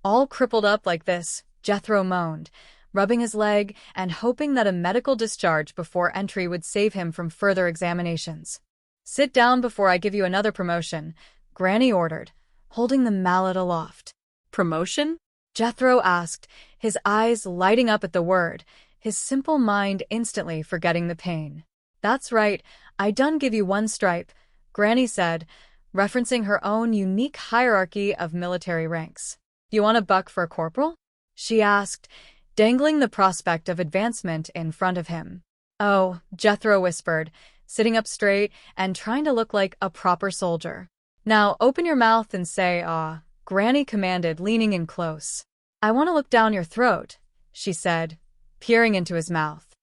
All crippled up like this," Jethro moaned, rubbing his leg and hoping that a medical discharge before entry would save him from further examinations. "Sit down before I give you another promotion," Granny ordered, holding the mallet aloft. "Promotion?" Jethro asked, his eyes lighting up at the word, his simple mind instantly forgetting the pain. "That's right, I done give you one stripe," Granny said, referencing her own unique hierarchy of military ranks. "You want a buck for a corporal?" she asked, dangling the prospect of advancement in front of him. "Oh," Jethro whispered, sitting up straight and trying to look like a proper soldier. "Now open your mouth and say, ah," Granny commanded, leaning in close. "I want to look down your throat," she said, peering into his mouth.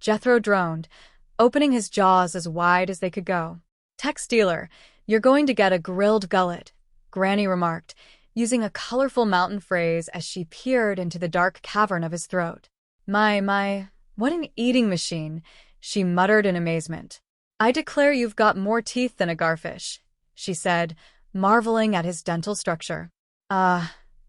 Jethro droned, opening his jaws as wide as they could go. "Tex dealer, you're going to get a grilled gullet," Granny remarked, using a colorful mountain phrase as she peered into the dark cavern of his throat. My, what an eating machine," she muttered in amazement. "I declare you've got more teeth than a garfish," she said, marveling at his dental structure.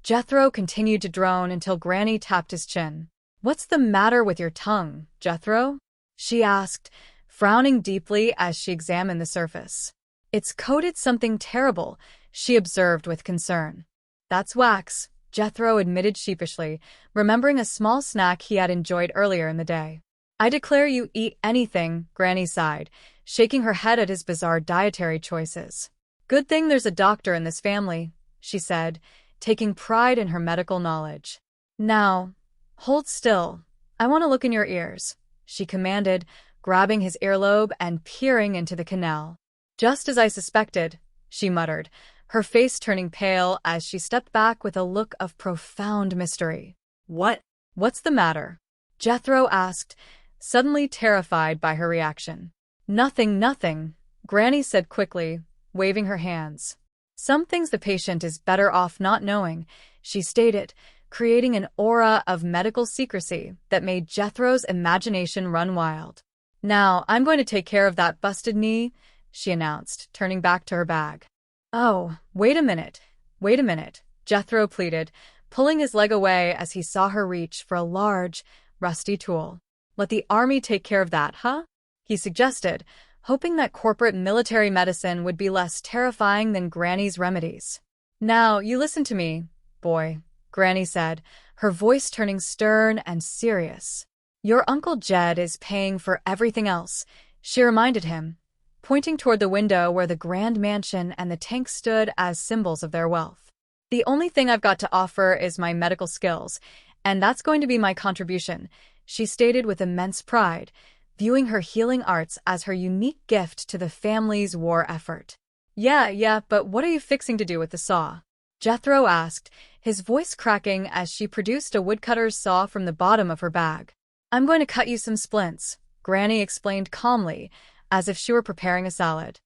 Jethro continued to drone until Granny tapped his chin. "What's the matter with your tongue, Jethro?" she asked, frowning deeply as she examined the surface. "It's coated something terrible," she observed with concern. "That's wax," Jethro admitted sheepishly, remembering a small snack he had enjoyed earlier in the day. "I declare you eat anything," Granny sighed, shaking her head at his bizarre dietary choices. "Good thing there's a doctor in this family," she said, taking pride in her medical knowledge. "Now, hold still. I want to look in your ears," she commanded, grabbing his earlobe and peering into the canal. "Just as I suspected," she muttered, her face turning pale as she stepped back with a look of profound mystery. What's the matter?" Jethro asked, suddenly terrified by her reaction. Nothing," Granny said quickly, waving her hands. "Some things the patient is better off not knowing," she stated, creating an aura of medical secrecy that made Jethro's imagination run wild. "Now, I'm going to take care of that busted knee," she announced, turning back to her bag. "Oh, wait a minute, Jethro pleaded, pulling his leg away as he saw her reach for a large, rusty tool. "Let the army take care of that, huh?" he suggested, hoping that corporate military medicine would be less terrifying than Granny's remedies. "Now, you listen to me, boy," Granny said, her voice turning stern and serious. "Your Uncle Jed is paying for everything else," she reminded him, pointing toward the window where the grand mansion and the tank stood as symbols of their wealth. "The only thing I've got to offer is my medical skills, and that's going to be my contribution," she stated with immense pride, viewing her healing arts as her unique gift to the family's war effort. Yeah, but what are you fixing to do with the saw?" Jethro asked, his voice cracking as she produced a woodcutter's saw from the bottom of her bag. "I'm going to cut you some splints," Granny explained calmly, as if she were preparing a salad.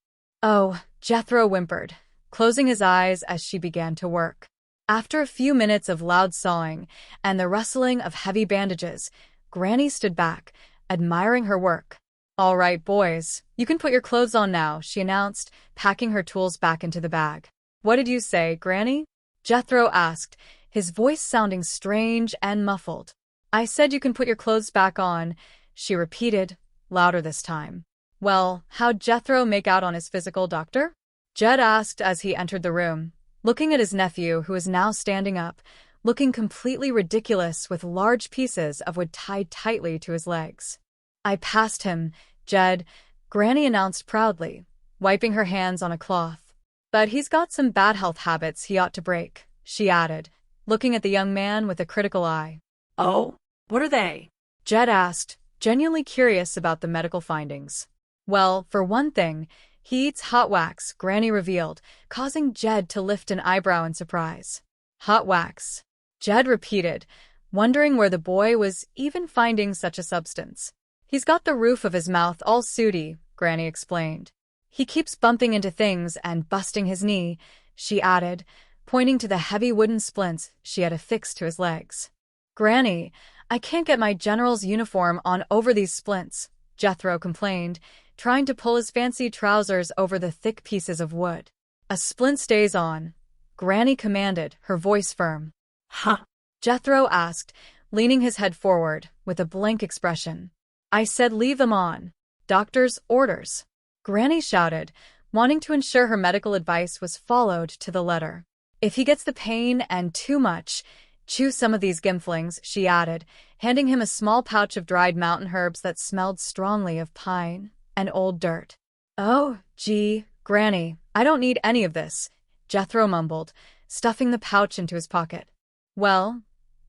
"Oh," Jethro whimpered, closing his eyes as she began to work. After a few minutes of loud sawing and the rustling of heavy bandages, Granny stood back, admiring her work. "All right, boys, you can put your clothes on now," she announced, packing her tools back into the bag. "What did you say, Granny?" Jethro asked, his voice sounding strange and muffled. "I said you can put your clothes back on," she repeated, louder this time. "Well, how'd Jethro make out on his physical doctor?" Jed asked as he entered the room, looking at his nephew who was now standing up, looking completely ridiculous with large pieces of wood tied tightly to his legs. "I passed him, Jed," Granny announced proudly, wiping her hands on a cloth. "But he's got some bad health habits he ought to break," she added, looking at the young man with a critical eye. "Oh? What are they?" Jed asked, genuinely curious about the medical findings. "Well, for one thing, he eats hot wax," Granny revealed, causing Jed to lift an eyebrow in surprise. Hot wax. Jed repeated, wondering where the boy was even finding such a substance. He's got the roof of his mouth all sooty, Granny explained. He keeps bumping into things and busting his knee, she added, pointing to the heavy wooden splints she had affixed to his legs. Granny, I can't get my general's uniform on over these splints, Jethro complained, trying to pull his fancy trousers over the thick pieces of wood. A splint stays on, Granny commanded, her voice firm. Huh? Jethro asked, leaning his head forward, with a blank expression. I said leave them on. Doctor's orders. Granny shouted, wanting to ensure her medical advice was followed to the letter. If he gets the pain and too much, chew some of these gimflings, she added, handing him a small pouch of dried mountain herbs that smelled strongly of pine and old dirt. Oh, gee, Granny, I don't need any of this, Jethro mumbled, stuffing the pouch into his pocket. Well,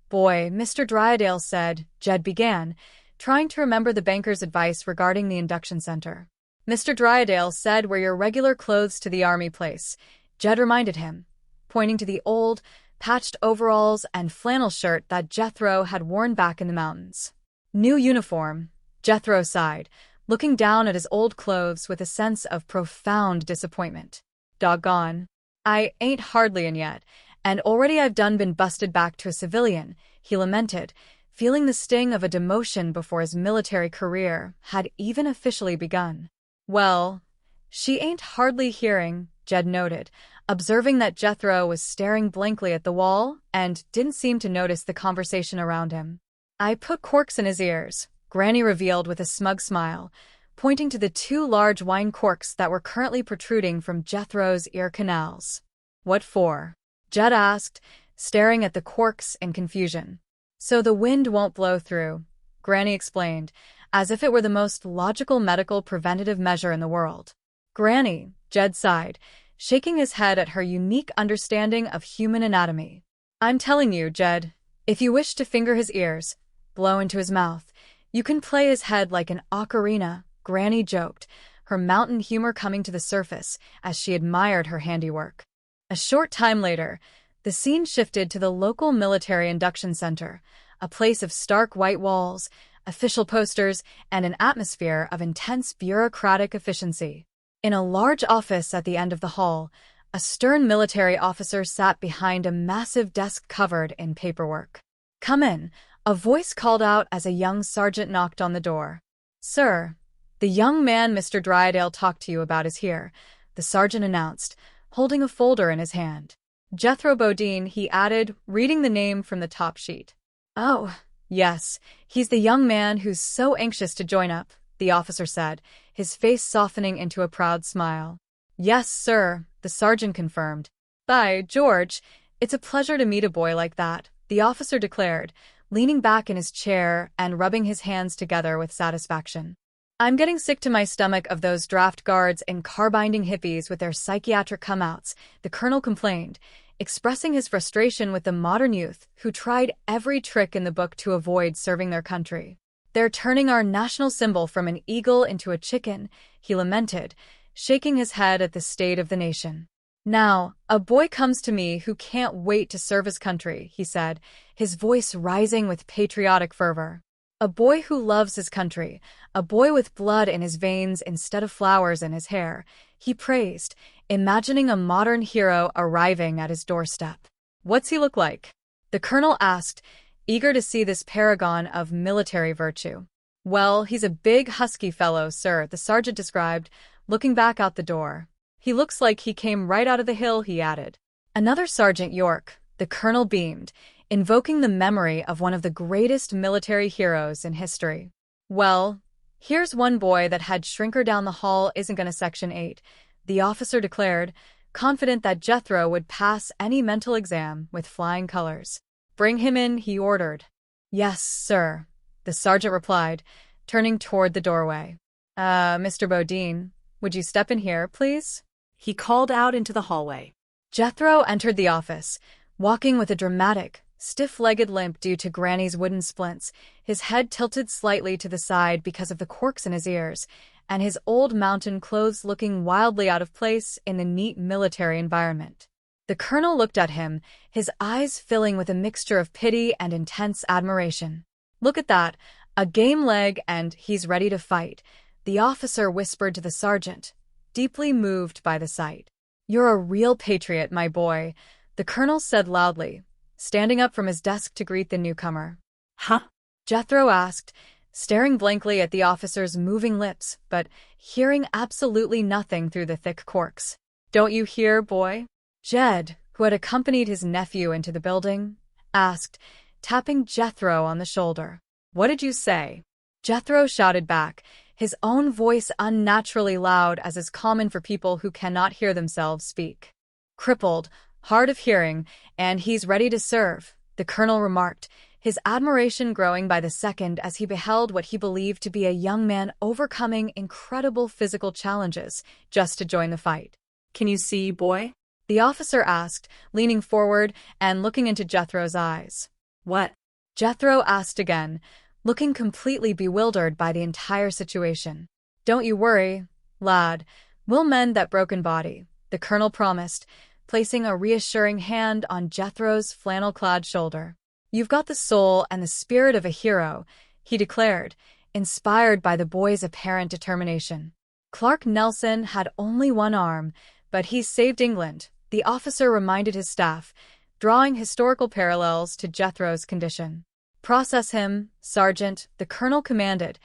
boy, Mr. Drydale said, Jed began, trying to remember the banker's advice regarding the induction center. Mr. Drydale said wear your regular clothes to the army place, Jed reminded him, pointing to the old, patched overalls and flannel shirt that Jethro had worn back in the mountains. New uniform, Jethro sighed, looking down at his old clothes with a sense of profound disappointment. Doggone. I ain't hardly in yet, and already I've been busted back to a civilian, he lamented, feeling the sting of a demotion before his military career had even officially begun. Well, she ain't hardly hearing, Jed noted, observing that Jethro was staring blankly at the wall and didn't seem to notice the conversation around him. I put corks in his ears, Granny revealed with a smug smile, pointing to the 2 large wine corks that were currently protruding from Jethro's ear canals. What for? Jed asked, staring at the corks in confusion. So the wind won't blow through, Granny explained, as if it were the most logical medical preventative measure in the world. Granny, Jed sighed, shaking his head at her unique understanding of human anatomy. I'm telling you, Jed, if you wish to finger his ears, blow into his mouth, you can play his head like an ocarina, Granny joked, her mountain humor coming to the surface as she admired her handiwork. A short time later, the scene shifted to the local military induction center, a place of stark white walls, official posters, and an atmosphere of intense bureaucratic efficiency. In a large office at the end of the hall, a stern military officer sat behind a massive desk covered in paperwork. Come in, a voice called out as a young sergeant knocked on the door. Sir, the young man Mr. Drydale talked to you about is here, the sergeant announced, holding a folder in his hand. Jethro Bodine, he added, reading the name from the top sheet. Oh, yes, he's the young man who's so anxious to join up, the officer said, his face softening into a proud smile. Yes, sir, the sergeant confirmed. By George, it's a pleasure to meet a boy like that, the officer declared, leaning back in his chair and rubbing his hands together with satisfaction. I'm getting sick to my stomach of those draft guards and car-binding hippies with their psychiatric come-outs, the colonel complained, expressing his frustration with the modern youth who tried every trick in the book to avoid serving their country. They're turning our national symbol from an eagle into a chicken, he lamented, shaking his head at the state of the nation. Now, a boy comes to me who can't wait to serve his country, he said, his voice rising with patriotic fervor. A boy who loves his country, a boy with blood in his veins instead of flowers in his hair, he praised, imagining a modern hero arriving at his doorstep. What's he look like? The colonel asked, eager to see this paragon of military virtue. Well, he's a big, husky fellow, sir, the sergeant described, looking back out the door. He looks like he came right out of the hill, he added. Another Sergeant York, the colonel beamed, invoking the memory of one of the greatest military heroes in history. Well, here's one boy that had shrinker down the hall isn't gonna Section 8, the officer declared, confident that Jethro would pass any mental exam with flying colors. Bring him in, he ordered. Yes, sir, the sergeant replied, turning toward the doorway. Mr. Bodine, would you step in here, please? He called out into the hallway. Jethro entered the office, walking with a dramatic, stiff-legged limp due to Granny's wooden splints, his head tilted slightly to the side because of the corks in his ears, and his old mountain clothes looking wildly out of place in the neat military environment. The colonel looked at him, his eyes filling with a mixture of pity and intense admiration. "Look at that, a game leg and he's ready to fight," the officer whispered to the sergeant, deeply moved by the sight. "You're a real patriot, my boy," the colonel said loudly, standing up from his desk to greet the newcomer. Huh? Jethro asked, staring blankly at the officer's moving lips, but hearing absolutely nothing through the thick corks. "Don't you hear, boy?" Jed, who had accompanied his nephew into the building, asked, tapping Jethro on the shoulder. "What did you say?" Jethro shouted back, his own voice unnaturally loud as is common for people who cannot hear themselves speak. "Crippled, hard of hearing, and he's ready to serve," the colonel remarked, his admiration growing by the second as he beheld what he believed to be a young man overcoming incredible physical challenges just to join the fight. Can you see, boy? The officer asked, leaning forward and looking into Jethro's eyes. What? Jethro asked again, looking completely bewildered by the entire situation. "Don't you worry, lad. We'll mend that broken body," the colonel promised, placing a reassuring hand on Jethro's flannel-clad shoulder. "You've got the soul and the spirit of a hero," he declared, inspired by the boy's apparent determination. Clark Nelson had only one arm, but he saved England, the officer reminded his staff, drawing historical parallels to Jethro's condition. "Process him, Sergeant," the colonel commanded,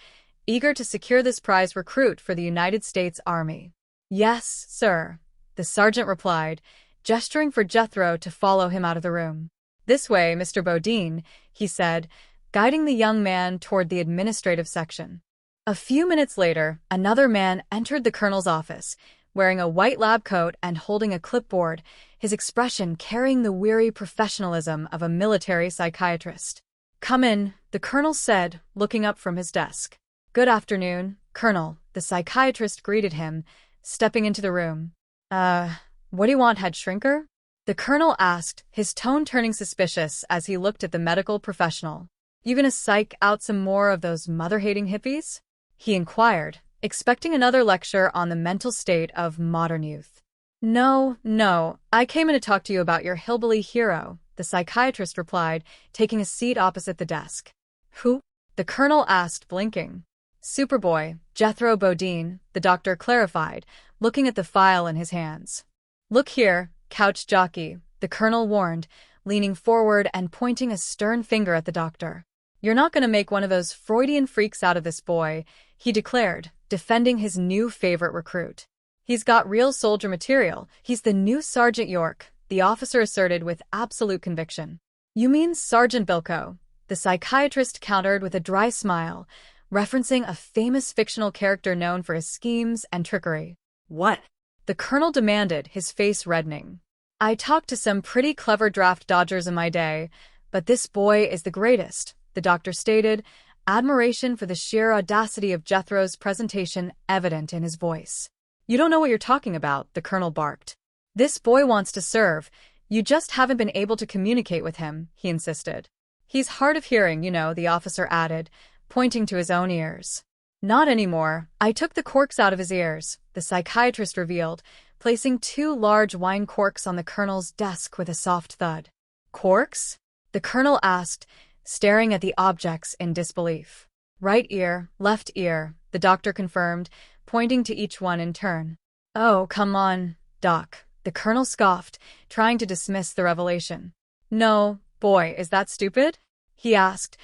eager to secure this prize recruit for the United States Army. "Yes, sir," the sergeant replied, gesturing for Jethro to follow him out of the room. "This way, Mr. Bodine," he said, guiding the young man toward the administrative section. A few minutes later, another man entered the colonel's office, wearing a white lab coat and holding a clipboard, his expression carrying the weary professionalism of a military psychiatrist. "Come in," the colonel said, looking up from his desk. "Good afternoon, Colonel," the psychiatrist greeted him, stepping into the room. What do you want, head shrinker?" the colonel asked, his tone turning suspicious as he looked at the medical professional. "You gonna psych out some more of those mother-hating hippies?" he inquired, expecting another lecture on the mental state of modern youth. No, I came in to talk to you about your hillbilly hero," the psychiatrist replied, taking a seat opposite the desk. "Who?" the colonel asked, blinking. "Superboy, Jethro Bodine," the doctor clarified, looking at the file in his hands. "Look here, couch jockey," the colonel warned, leaning forward and pointing a stern finger at the doctor. "You're not going to make one of those Freudian freaks out of this boy," he declared, defending his new favorite recruit. "He's got real soldier material. He's the new Sergeant York," the officer asserted with absolute conviction. "You mean Sergeant Bilko," the psychiatrist countered with a dry smile, referencing a famous fictional character known for his schemes and trickery. What? the colonel demanded, his face reddening. "I talked to some pretty clever draft dodgers in my day, but this boy is the greatest," the doctor stated, admiration for the sheer audacity of Jethro's presentation evident in his voice. "You don't know what you're talking about," the colonel barked. "This boy wants to serve. You just haven't been able to communicate with him," he insisted. "He's hard of hearing, the officer added, pointing to his own ears. "Not anymore. I took the corks out of his ears," the psychiatrist revealed, placing 2 large wine corks on the colonel's desk with a soft thud. "Corks?" the colonel asked, staring at the objects in disbelief. "Right ear, left ear," the doctor confirmed, pointing to each one in turn. "Oh, come on, Doc," the colonel scoffed, trying to dismiss the revelation. "No, boy, is that stupid?" he asked,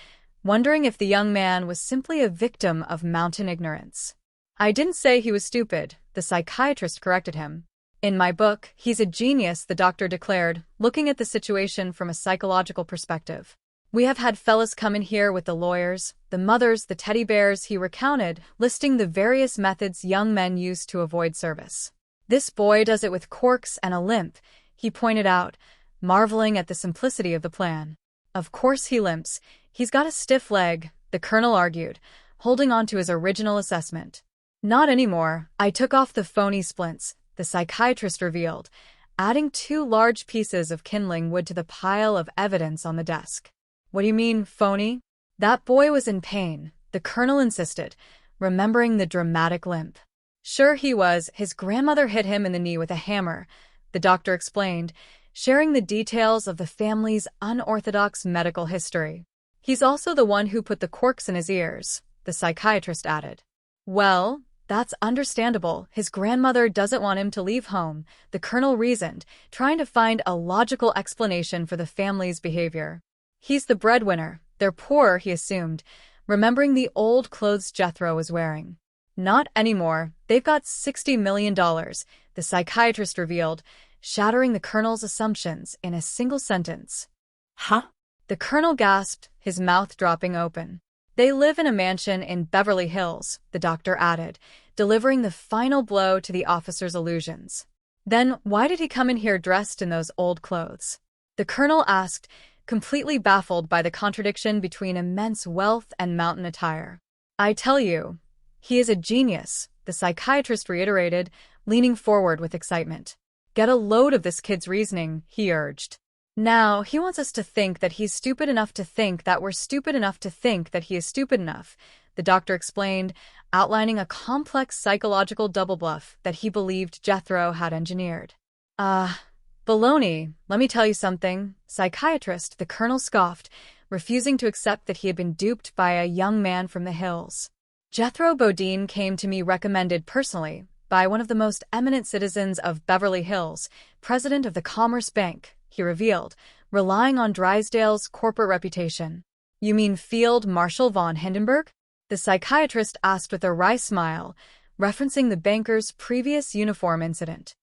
wondering if the young man was simply a victim of mountain ignorance. "I didn't say he was stupid," the psychiatrist corrected him. "In my book, he's a genius," the doctor declared, looking at the situation from a psychological perspective. "We have had fellas come in here with the lawyers, the mothers, the teddy bears," he recounted, listing the various methods young men use to avoid service. "This boy does it with corks and a limp," he pointed out, marveling at the simplicity of the plan. "Of course he limps. He's got a stiff leg," the colonel argued, holding on to his original assessment. "Not anymore. I took off the phony splints," the psychiatrist revealed, adding 2 large pieces of kindling wood to the pile of evidence on the desk. "What do you mean, phony?" "That boy was in pain," the colonel insisted, remembering the dramatic limp. "Sure he was. His grandmother hit him in the knee with a hammer," the doctor explained, sharing the details of the family's unorthodox medical history. He's also the one who put the corks in his ears, the psychiatrist added. Well, that's understandable. His grandmother doesn't want him to leave home, the colonel reasoned, trying to find a logical explanation for the family's behavior. He's the breadwinner. They're poor, he assumed, remembering the old clothes Jethro was wearing. Not anymore. They've got $60 million, the psychiatrist revealed, shattering the colonel's assumptions in a single sentence. Huh? The colonel gasped, his mouth dropping open. They live in a mansion in Beverly Hills, the doctor added, delivering the final blow to the officer's illusions. Then why did he come in here dressed in those old clothes? The colonel asked, completely baffled by the contradiction between immense wealth and mountain attire. I tell you, he is a genius, the psychiatrist reiterated, leaning forward with excitement. Get a load of this kid's reasoning, he urged. Now, he wants us to think that he's stupid enough to think that we're stupid enough to think that he is stupid enough, the doctor explained, outlining a complex psychological double bluff that he believed Jethro had engineered. Baloney, let me tell you something, psychiatrist, the colonel scoffed, refusing to accept that he had been duped by a young man from the hills. Jethro Bodine came to me recommended personally by one of the most eminent citizens of Beverly Hills, president of the Commerce Bank, he revealed, relying on Drysdale's corporate reputation. You mean Field Marshal von Hindenburg? The psychiatrist asked with a wry smile, referencing the banker's previous uniform incident.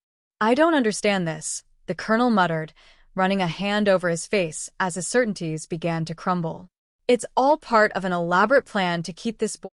I don't understand this, the colonel muttered, running a hand over his face as his certainties began to crumble. It's all part of an elaborate plan to keep this boy